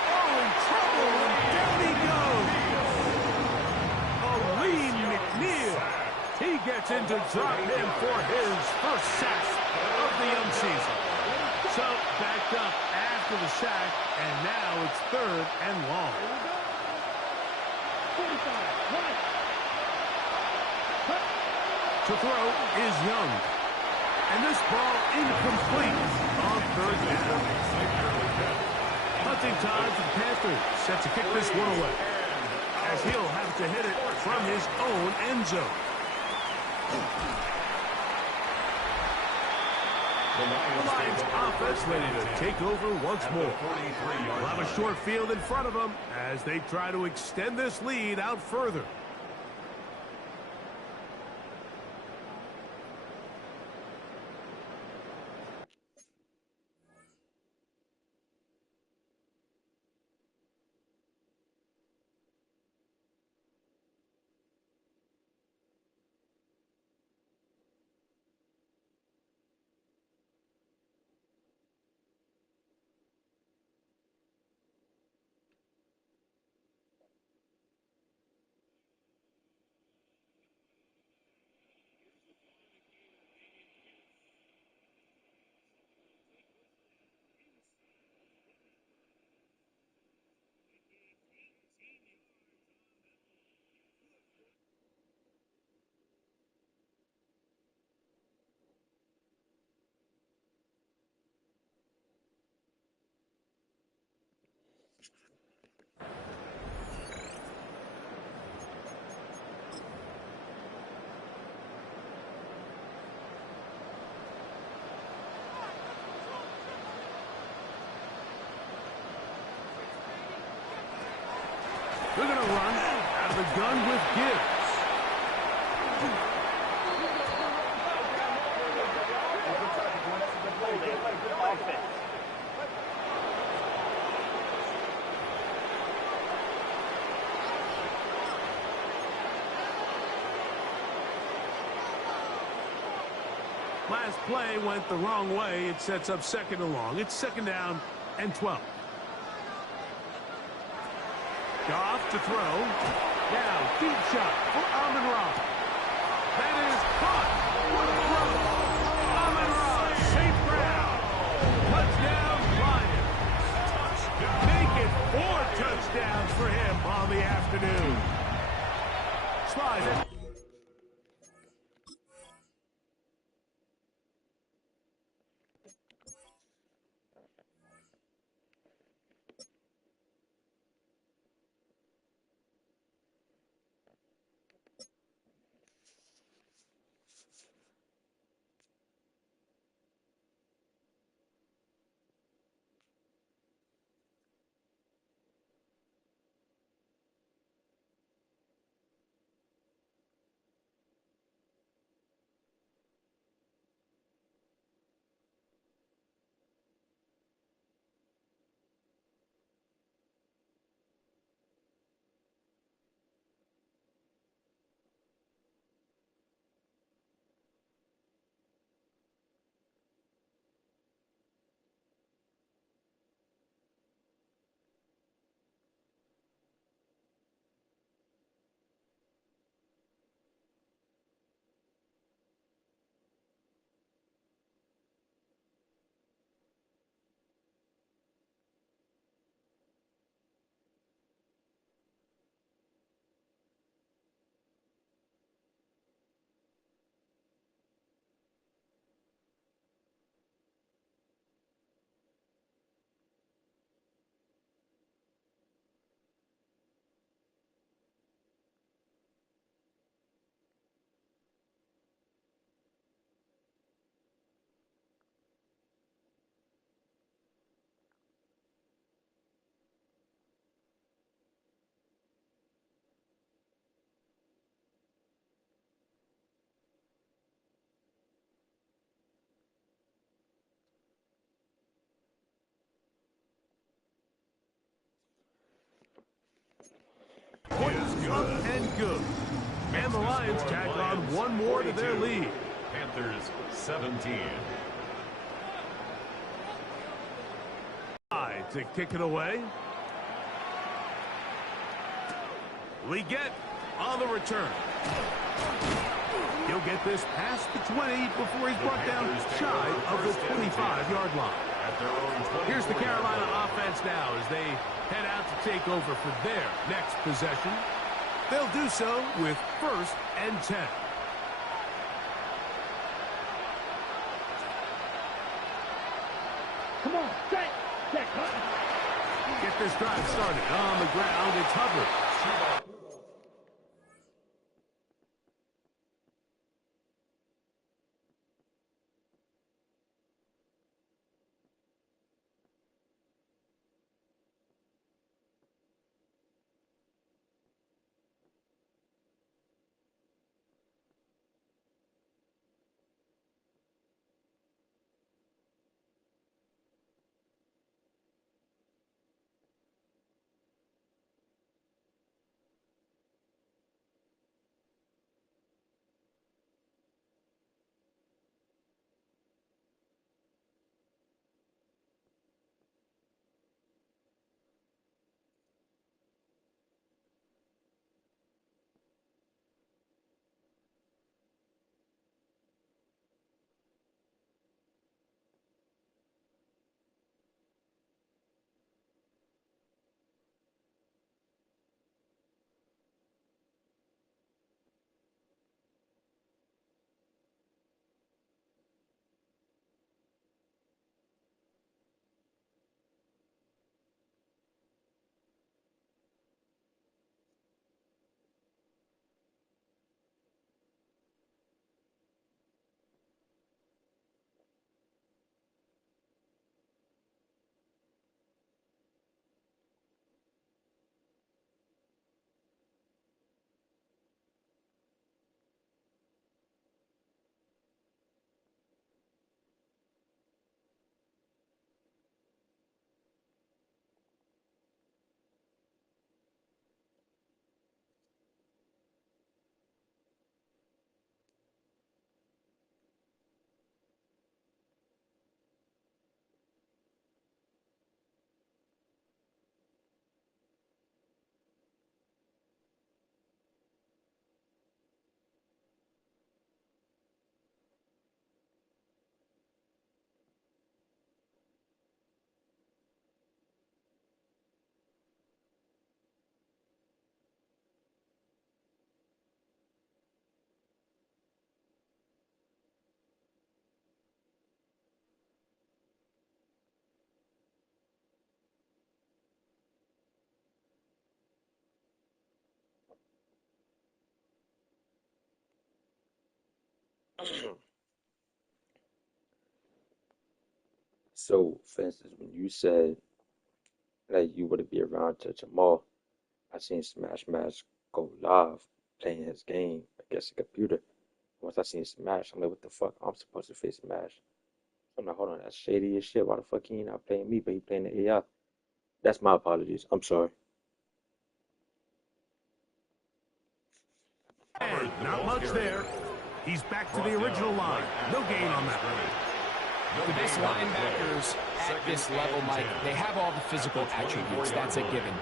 Oh, in trouble, and down he goes. Aleem McNeil. He gets into drop in for his first sack of the young season. So, backed up after the sack, and now it's 3rd and long. 45, right. To throw is Young. And this ball incomplete on 3rd down. Hunting time for the Panthers. Set to kick this one away, as he'll have to hit it from his own end zone. The Lions offense ready to take over once more. They'll have a short field in front of them as they try to extend this lead out further. They're going to run out of the gun with Gibbs. Last play went the wrong way. It sets up 2nd and long. It's 2nd down and 12. Goff to throw. Now, deep shot for Amon-Ra. That is caught. What a throw. Amon-Ra, safe ground. Touchdown, Lions. Make it 4 touchdowns for him on the afternoon. Slide. good. And the Lions tack on one more to their lead. Panthers 17. To kick it away. Leggett on the return. He'll get this past the 20 before he's brought down shy of the 25-yard line. Here's the Carolina offense now as they head out to take over for their next possession. They'll do so with 1st and 10. Come on, set. Get this drive started on the ground. It's Hubbard. So, for instance, when you said like you wouldn't be around to Jamal, I seen Smash Mash go live playing his game against the computer. Once I seen Smash, I'm like, what the fuck? I'm supposed to face Smash. So I'm like, hold on, that's shady as shit. Why the fuck he not playing me, but he playing the AI? That's my apologies. I'm sorry. And not much there. He's back to the original line. No gain on that one. The best linebackers at this level, Mike, they have all the physical attributes. That's a given.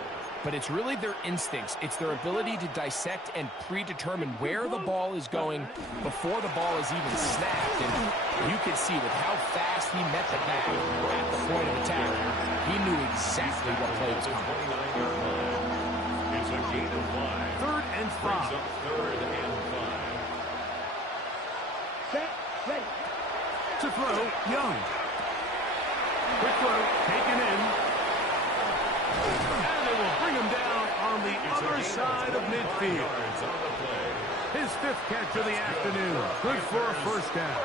But it's really their instincts. It's their ability to dissect and predetermine where the ball is going before the ball is even snapped. And you can see with how fast he met the back at the point of attack, he knew exactly what play was coming. It's a gain of 5. 3rd and 5. 3rd and 5. Set, ready. To throw, Young. Quick throw, taken in. And they will bring him down on the other side of midfield. His 5th catch of the afternoon. Good for a 1st down.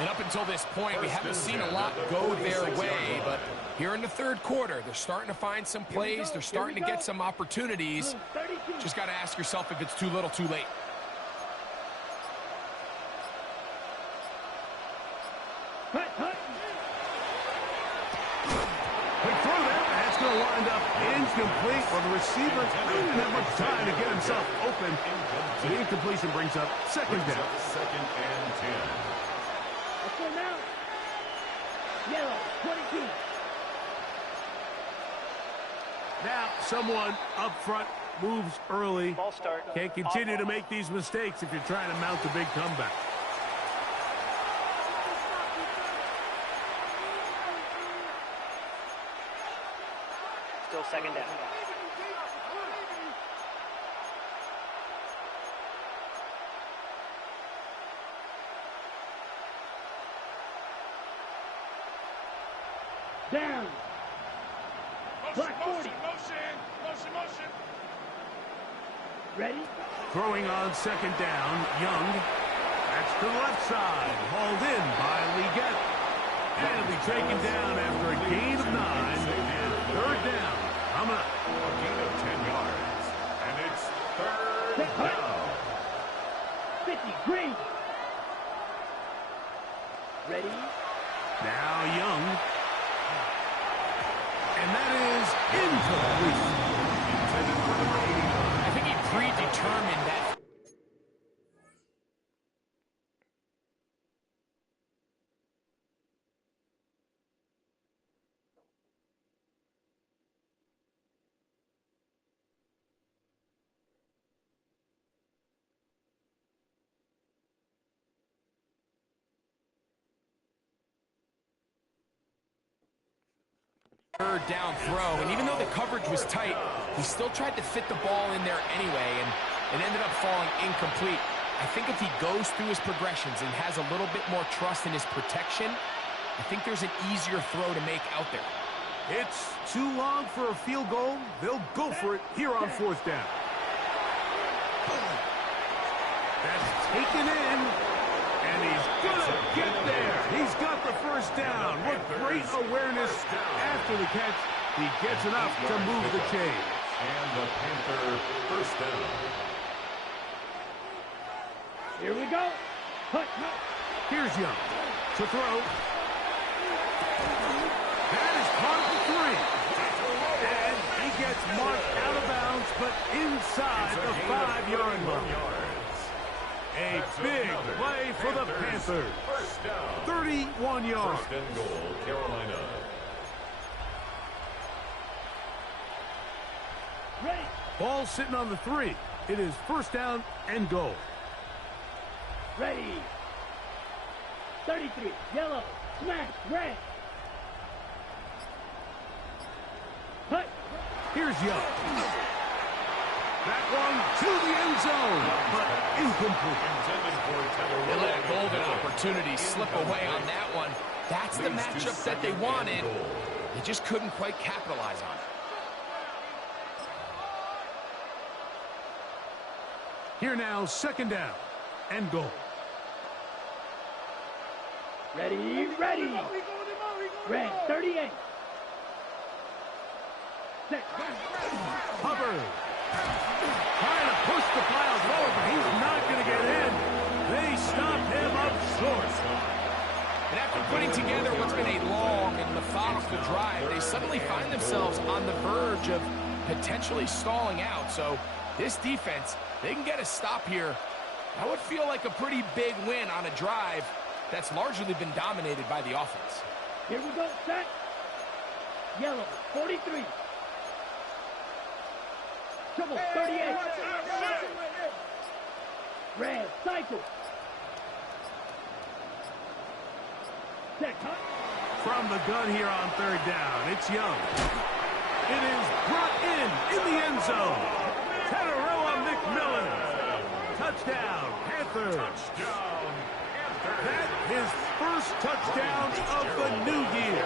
And up until this point, we haven't seen a lot go their way, but here in the 3rd quarter, they're starting to find some plays. They're starting to get some opportunities. Just got to ask yourself if it's too little, too late. Quick throw there. That's going to wind up Incomplete. Well, the receiver didn't have much time to get himself open. So the incompletion brings up second down. Second and 10. Let's go now. Yellow, 22. Now someone up front moves early. Ball start. Can't continue to make these mistakes if you're trying to mount a big comeback. Still second down. Down. Black 40. Motion. Ready? Throwing on second down, Young. That's to the left side. Hauled in by Leggett. And it'll be taken down after a gain of 9. And third down. Coming up. A gain of 10 yards. And it's third down. 50, green. Ready? Now Young. And that is incomplete. Intended for number 89. I think he predetermined that. Third down throw, and even though the coverage was tight, he still tried to fit the ball in there anyway, and it ended up falling incomplete. I think if he goes through his progressions and has a little bit more trust in his protection, I think there's an easier throw to make out there. It's too long for a field goal. They'll go for it here on fourth down. That's taken in, and he's gonna get there. He's got the first down. What great awareness after the catch. He gets enough to move the chains. And the Panther first down. Here we go. Hut. Here's Young to throw. That is caught at the 3. And he gets marked out of bounds, but inside the 5-yard line. A big play for the Panthers. First down. 31 yards. First and goal, Carolina. Ready? Ball sitting on the 3. It is first down and goal. Ready. 33, yellow, smash, red. Hut. Here's Young. That one to the end zone, but incomplete. They let a golden opportunity slip away on that one. That's the matchup that they wanted. They just couldn't quite capitalize on it. Here now, second down and goal. Ready, ready. Red, 38. Set. Hubbard trying to push the pile forward, but he's not going to get in. They stopped him up short. And after putting together what's been a long and methodical drive, they suddenly find themselves on the verge of potentially stalling out. So this defense, they can get a stop here. That would feel like a pretty big win on a drive that's largely been dominated by the offense. Here we go, set. Yellow, 43. Trouble, 38. Red, cycle. Set, huh? From the gun here on third down, it's Young. It is brought in the end zone. Tetteroa McMillan. Touchdown, Panthers. Touchdown. That his first touchdown of the new year.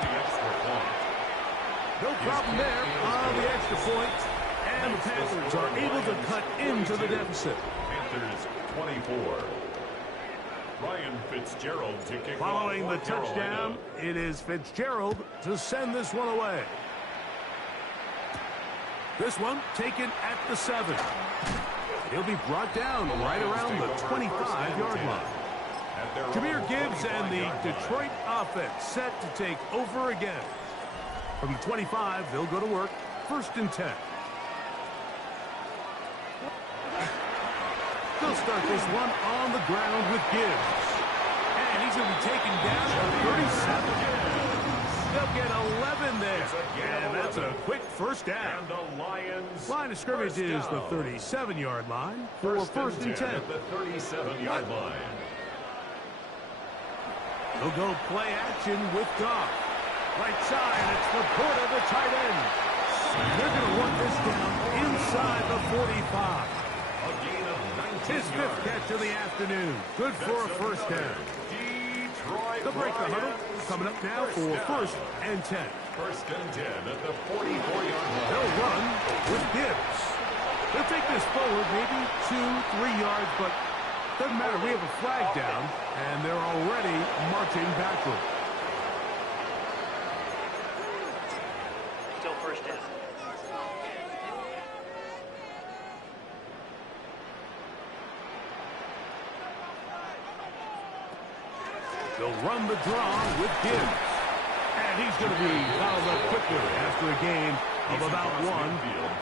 No problem there on the extra point. And the Panthers are able to cut into the deficit. Panthers 24. Ryan Fitzgerald to kick Following off the for touchdown, Carolina. it is Fitzgerald to send this one away. This one taken at the 7. He'll be brought down right around the 25-yard line. Jahmyr Gibbs and the Detroit offense set to take over again. From the 25, they'll go to work. first and 10. They'll start this one on the ground with Gibbs. And he's going to be taken down at 37. They'll get 11 there. And that's a quick first down. And the Lions Line of scrimmage is the 37-yard line for first and 10. At the 37-yard line. They'll go play action with Goff. Right side, it's Laporta, the tight end. They're going to run this down inside the 45. A gain of 19 His fifth catch of the afternoon. Good for a first down. They'll break the huddle. Coming up now for first and 10. First and 10 at the 44-yard line. They'll run with Gibbs. They'll take this forward maybe 2-3 yards, but doesn't matter. We have a flag down, and they're already marching backward. Still first down. They'll run the draw with Gibbs. And he's going to be fouled up quickly after a gain of about one.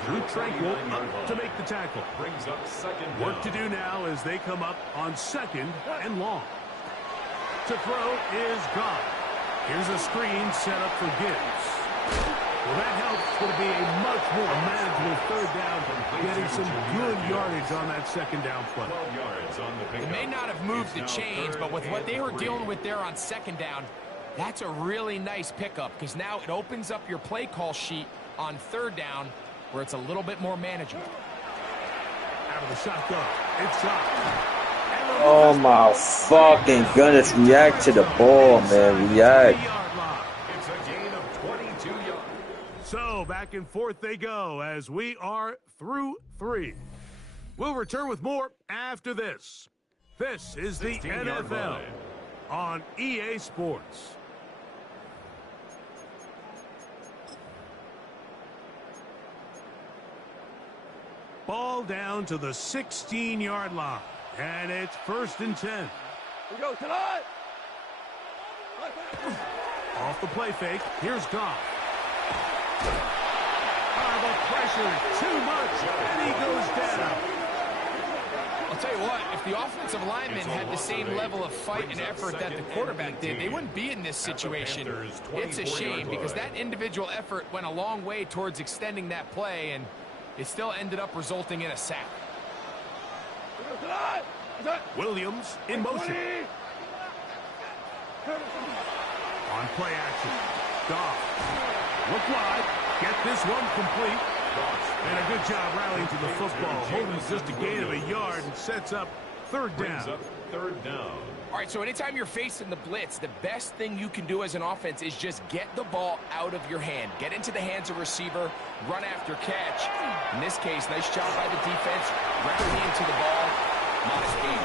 Drew Tranquil up to make the tackle. Brings up second down. Work to do now as they come up on second and long. To throw is Goff. Here's a screen set up for Gibbs. Well, that helps. It's going to be a much more manageable third down, getting some good yardage on that second down play. 12 yards on the pickup. They may not have moved the chains, but with what they were dealing with there on second down, that's a really nice pickup because now it opens up your play call sheet on third down where it's a little bit more manageable. Out of the shotgun, it's shot. Oh my fucking goodness. React to the ball, man. React. It's a gain of 22 yards. So back and forth they go as we are through 3. We'll return with more after this. This is the NFL on EA Sports. Ball down to the 16-yard line, and it's first and 10. We go tonight. Off the play fake, here's Goff. The pressure is too much, and he goes down. I'll tell you what, if the offensive linemen had the same level of fight and effort that the quarterback did, they wouldn't be in this situation. It's a shame because that individual effort went a long way towards extending that play, and it still ended up resulting in a sack. Williams in motion. On play action. Goff. Look wide. Get this one complete. And a good job rallying to the football. Holding just a gain of a yard and sets up third down. Third down. All right, so anytime you're facing the blitz, the best thing you can do as an offense is just get the ball out of your hand. Get into the hands of receiver, run after catch. In this case, nice job by the defense, rallying into the ball. Modest gain.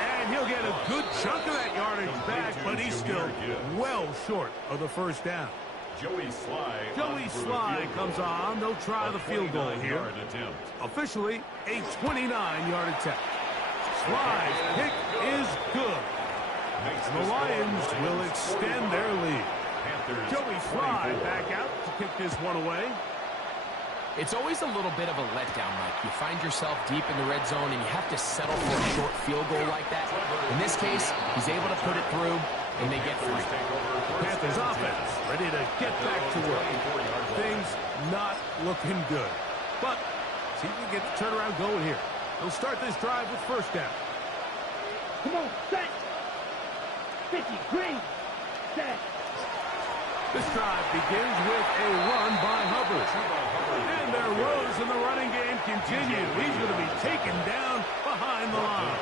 And he'll get a good chunk of that yardage back, but he's still well short of the first down. Joey Sly comes on. They'll try the field goal here. Officially, a 29-yard attempt. Sly's kick is good. And the Lions will extend their lead. Joey Sly back out to kick this one away. It's always a little bit of a letdown, Mike. You find yourself deep in the red zone, and you have to settle for a short field goal like that. In this case, he's able to put it through, and they get 3. Panthers offense ready to get back to work. Things not looking good. But see if we can get the turnaround going here. They'll start this drive with first down. Come on, set. 50, green, set. This drive begins with a run by Hubbard. And their woes in the running game continue. He's going to be taken down behind the line.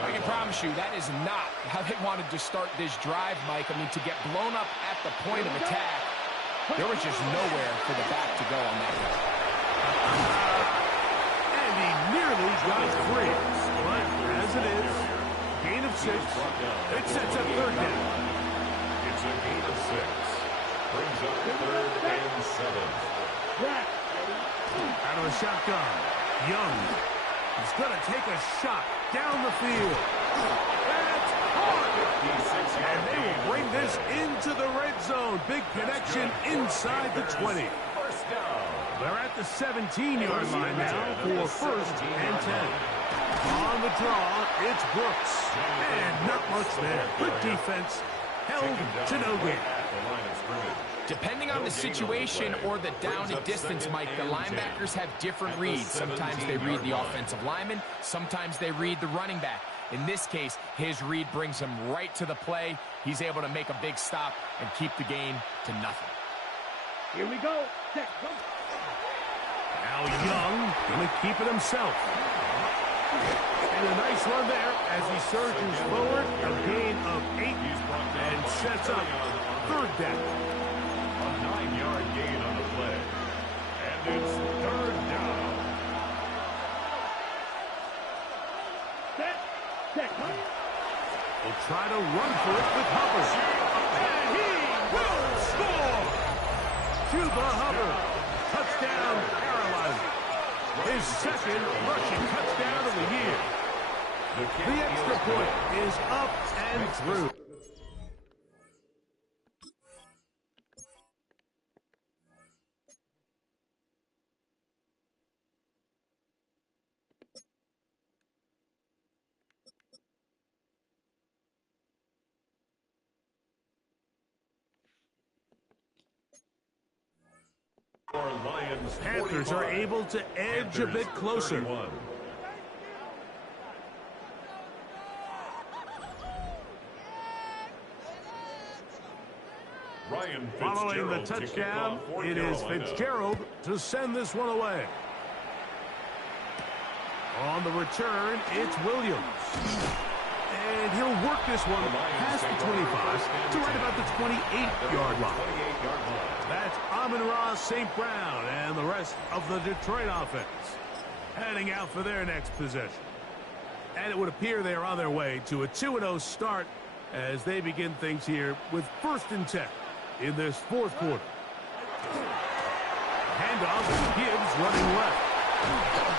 I can promise you that is not how they wanted to start this drive, Mike. I mean, to get blown up at the point of attack, there was just nowhere for the back to go on that one. And he nearly got free. But as it is, gain of 6. It sets up third down. It's a gain of 6. Brings up third and 7. Out of the shotgun. Young. He's going to take a shot down the field. That's hard. And they will bring this into the red zone. Big connection inside the 20. First down. They're at the 17-yard line now for 1st and 10. On the draw, it's Brooks. And not much there. Good defense. Held to no gain. Depending on the situation or the down and distance, Mike, the linebackers have different reads. Sometimes they read the offensive lineman. Sometimes they read the running back. In this case, his read brings him right to the play. He's able to make a big stop and keep the gain to nothing. Here we go. Now Young going to keep it himself. And a nice run there as he surges forward. A gain of 8 and sets up 3rd down. A 9-yard gain on the play. And it's 3rd down. Set. Will try to run for it with Hubbard. And he will score! To the Hubbard. Touchdown, Carolina. His 2nd rushing touchdown of the year. The extra point is up and through. Panthers are able to edge a bit closer. 31. Following the touchdown, it is Fitzgerald to send this one away. On the return, it's Williams. And he'll work this one past the 25 to right about the 28-yard line. That's Amon-Ra St. Brown and the rest of the Detroit offense heading out for their next possession. And it would appear they're on their way to a 2-0 start as they begin things here with 1st and 10 in this 4th quarter. Handoff to Gibbs running left.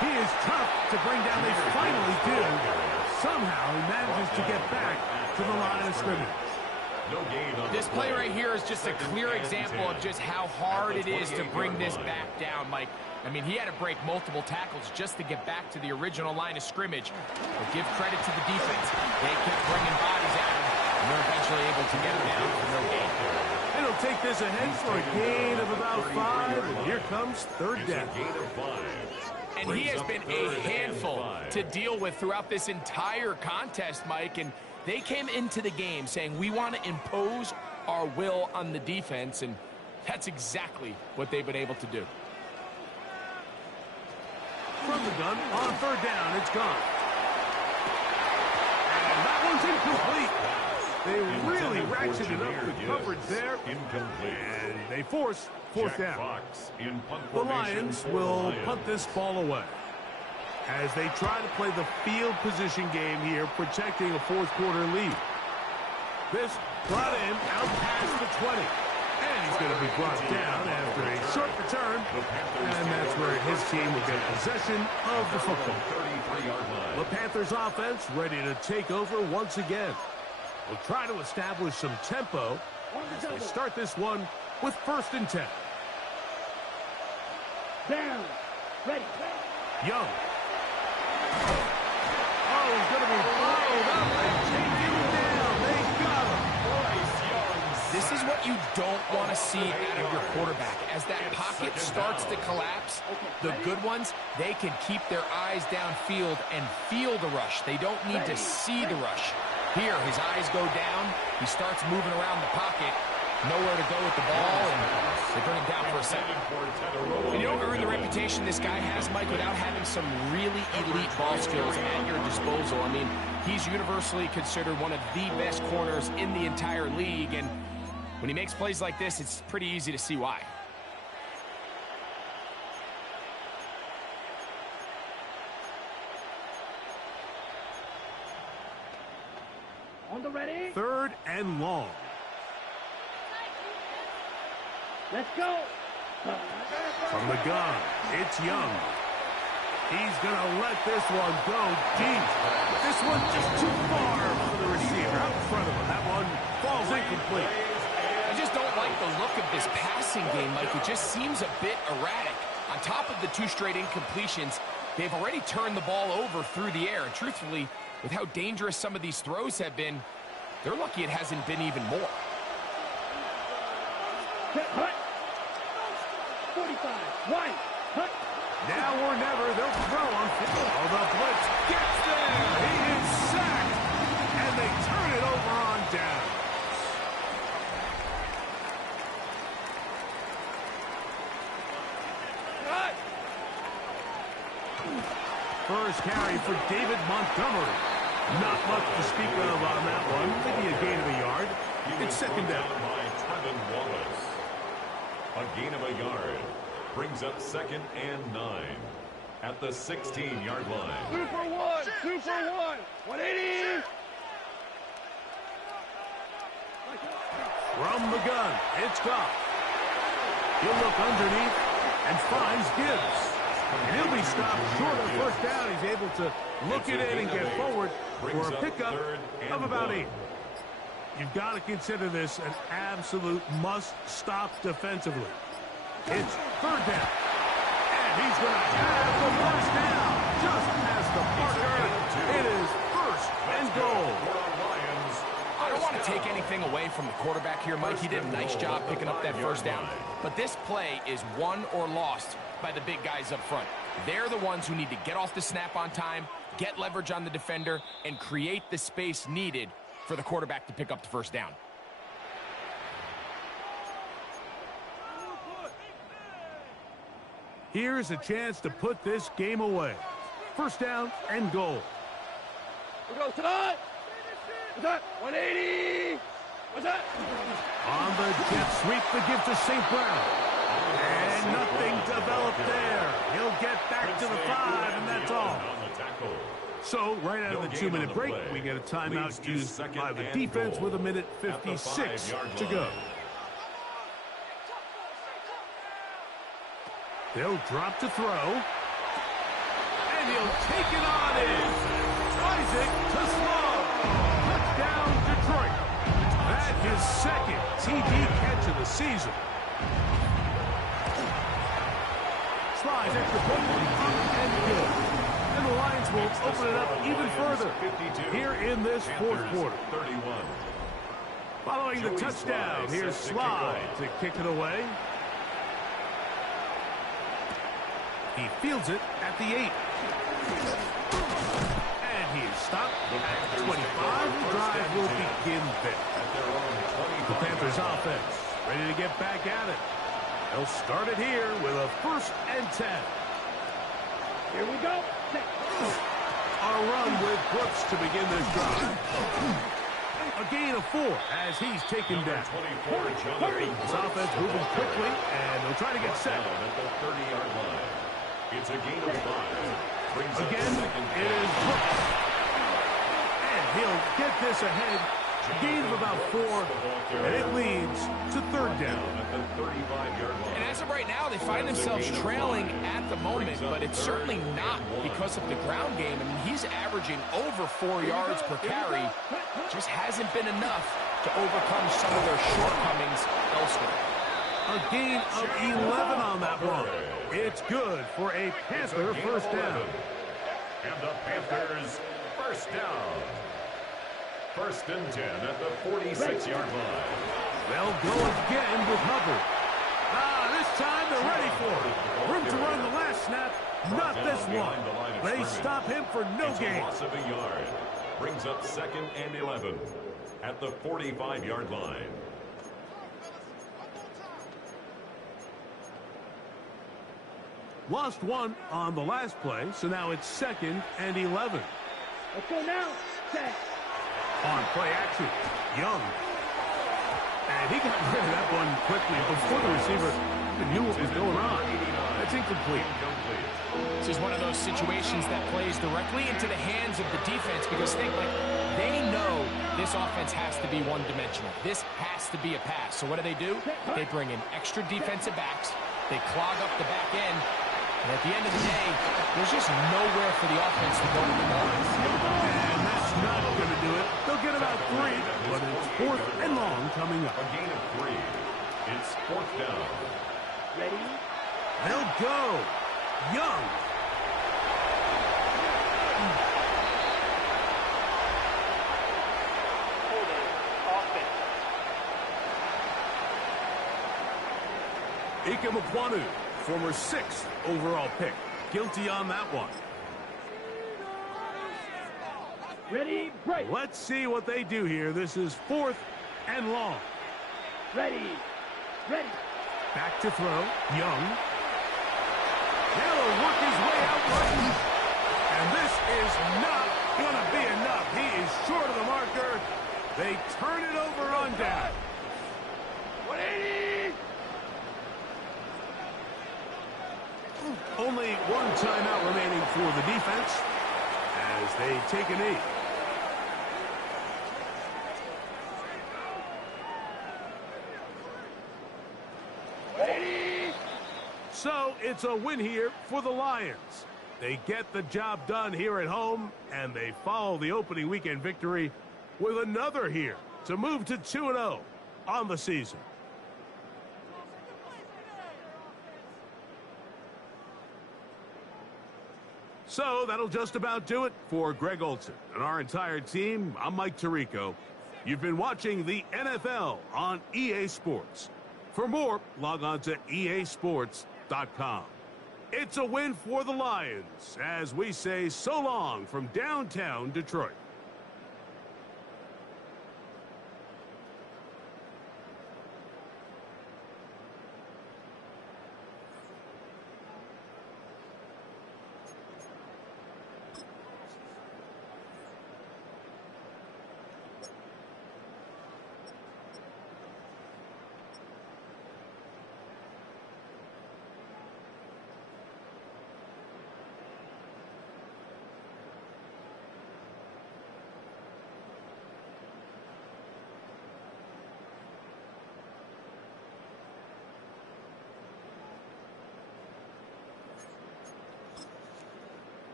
He is tough to bring down. They finally do. Somehow he manages to get back to the line of scrimmage. This play right here is just a clear example of just how hard it is to bring this back down, Mike. I mean, he had to break multiple tackles just to get back to the original line of scrimmage. But give credit to the defense. They kept bringing bodies at him, and they're eventually able to get him down for no gain. It'll take this ahead for a gain of about 5, and here comes 3rd down. And he has been a handful to deal with throughout this entire contest, Mike, and they came into the game saying, we want to impose our will on the defense, and that's exactly what they've been able to do. From the gun, on 3rd down, it's gone. And that one's incomplete. They really ratcheted up the coverage there, and they force 4th down. The Lions will punt this ball away as they try to play the field position game here, protecting a 4th quarter lead. This brought him out past the 20. And he's going to be brought down after a short return. And that's where his team will get possession of the football. The Panthers offense ready to take over once again. We'll try to establish some tempo as they start this one with 1st and 10. Down. Ready. Young. Oh, he's going to be followed up and taken down. They got him. This is what you don't want to see out of your quarterback. As that pocket starts to collapse, the good ones, they can keep their eyes downfield and feel the rush. They don't need to see the rush. Here, his eyes go down. He starts moving around the pocket. Nowhere to go with the ball, and they bring him down for a second. And you don't earn the reputation this guy has, Mike, without having some really elite ball skills at your disposal. I mean, he's universally considered one of the best corners in the entire league, and when he makes plays like this, it's pretty easy to see why. On the ready. 3rd and long. Let's go. From the gun, it's Young. He's going to let this one go deep. This one just too far for the receiver out in front of him. That one falls incomplete. I just don't like the look of this passing game, Mike. It just seems a bit erratic. On top of the 2 straight incompletions, they've already turned the ball over through the air. And truthfully, with how dangerous some of these throws have been, they're lucky it hasn't been even more. Hut. 45. One. Hut. Now or never, they'll throw on. Oh, the blitz gets there. He is sacked, and they turn it over on down. First carry for David Montgomery. Not much to speak of on that one. Maybe a gain of a yard. It's second down. By Trevin Wallace. A gain of a yard. Brings up 2nd and 9 at the 16-yard line. 2 for 1. 2 for 1. 180. From the gun, it's Goff. He'll look underneath and finds Gibbs. And he'll be stopped short of first down. He's able to look it in and get forward for a pickup of about 8. You've got to consider this an absolute must-stop defensively. It's 3rd down. And he's going to have the first down. Just past the marker. It is 1st and goal. I don't want to take anything away from the quarterback here, Mike. He did a nice job picking up that first down. But this play is won or lost by the big guys up front. They're the ones who need to get off the snap on time, get leverage on the defender, and create the space needed for the quarterback to pick up the first down. Here's a chance to put this game away. 1st down and goal. We go tonight. What's that? 180. What's that? On the jet sweep, the give to St. Brown. And nothing developed there. He'll get back to the 5, and that's all. So, right out of the 2-minute break, we get a timeout used by the defense with 1:56 to go. They'll drop to throw. And he'll take it on in. Isaac to Slow. Touchdown, Detroit. That's his 2nd TD catch of the season. Slides extra point, up and good. And the Lions will open it up even further here in this 4th quarter. Following the touchdown, here's Slide to kick it away. He fields it at the 8. And he is stopped at 25. The drive will begin there. The Panthers offense ready to get back at it. They'll start it here with a 1st and 10. Here we go. A run with Brooks to begin this drive. A gain of 4 as he's taken down. This offense moving quickly, and they'll try to get set. At the 30-yard line. It's a gain of 5. Again, it is Brooks. And he'll get this ahead. Gain of about 4, and it leads to 3rd down. And as of right now, they find themselves trailing at the moment, but it's certainly not because of the ground game. I mean, he's averaging over 4 yards per carry. Just hasn't been enough to overcome some of their shortcomings elsewhere. A gain of 11 on that one. It's good for a Panther 1st down. And the Panthers 1st down. 1st and 10 at the 46-yard line. They'll go again with Hubbard. This time they're ready for it. Room to run the last snap, not this one. They stop him for no gain. Loss of a yard. Brings up 2nd and 11 at the 45-yard line. Lost 1 on the last play, so now it's 2nd and 11. Let's go now. Set. On play action, Young. And he got rid of that one quickly before the receiver even knew what was going on. That's incomplete. This is one of those situations that plays directly into the hands of the defense because they know this offense has to be one-dimensional. This has to be a pass. So what do? They bring in extra defensive backs. They clog up the back end. And at the end of the day, there's just nowhere for the offense to go with the ball. And that's not going to do it. They'll get about 3, but it's 4th and long coming up. A gain of 3. It's 4th down. Ready? They'll go. Young. Holding. Offense. Ike Mkwanu, former 6th overall pick. Guilty on that one. Ready, break. Let's see what they do here. This is 4th and long. Ready, ready. Back to throw. Young. He'll work his way out right. And this is not going to be enough. He is short of the marker. They turn it over on down. 180. Only one timeout remaining for the defense as they take a knee. So it's a win here for the Lions. They get the job done here at home, and they follow the opening weekend victory with another here to move to 2-0 on the season. So that'll just about do it for Greg Olson and our entire team. I'm Mike Tirico. You've been watching the NFL on EA Sports. For more, log on to easports.com. It's a win for the Lions as we say so long from downtown Detroit.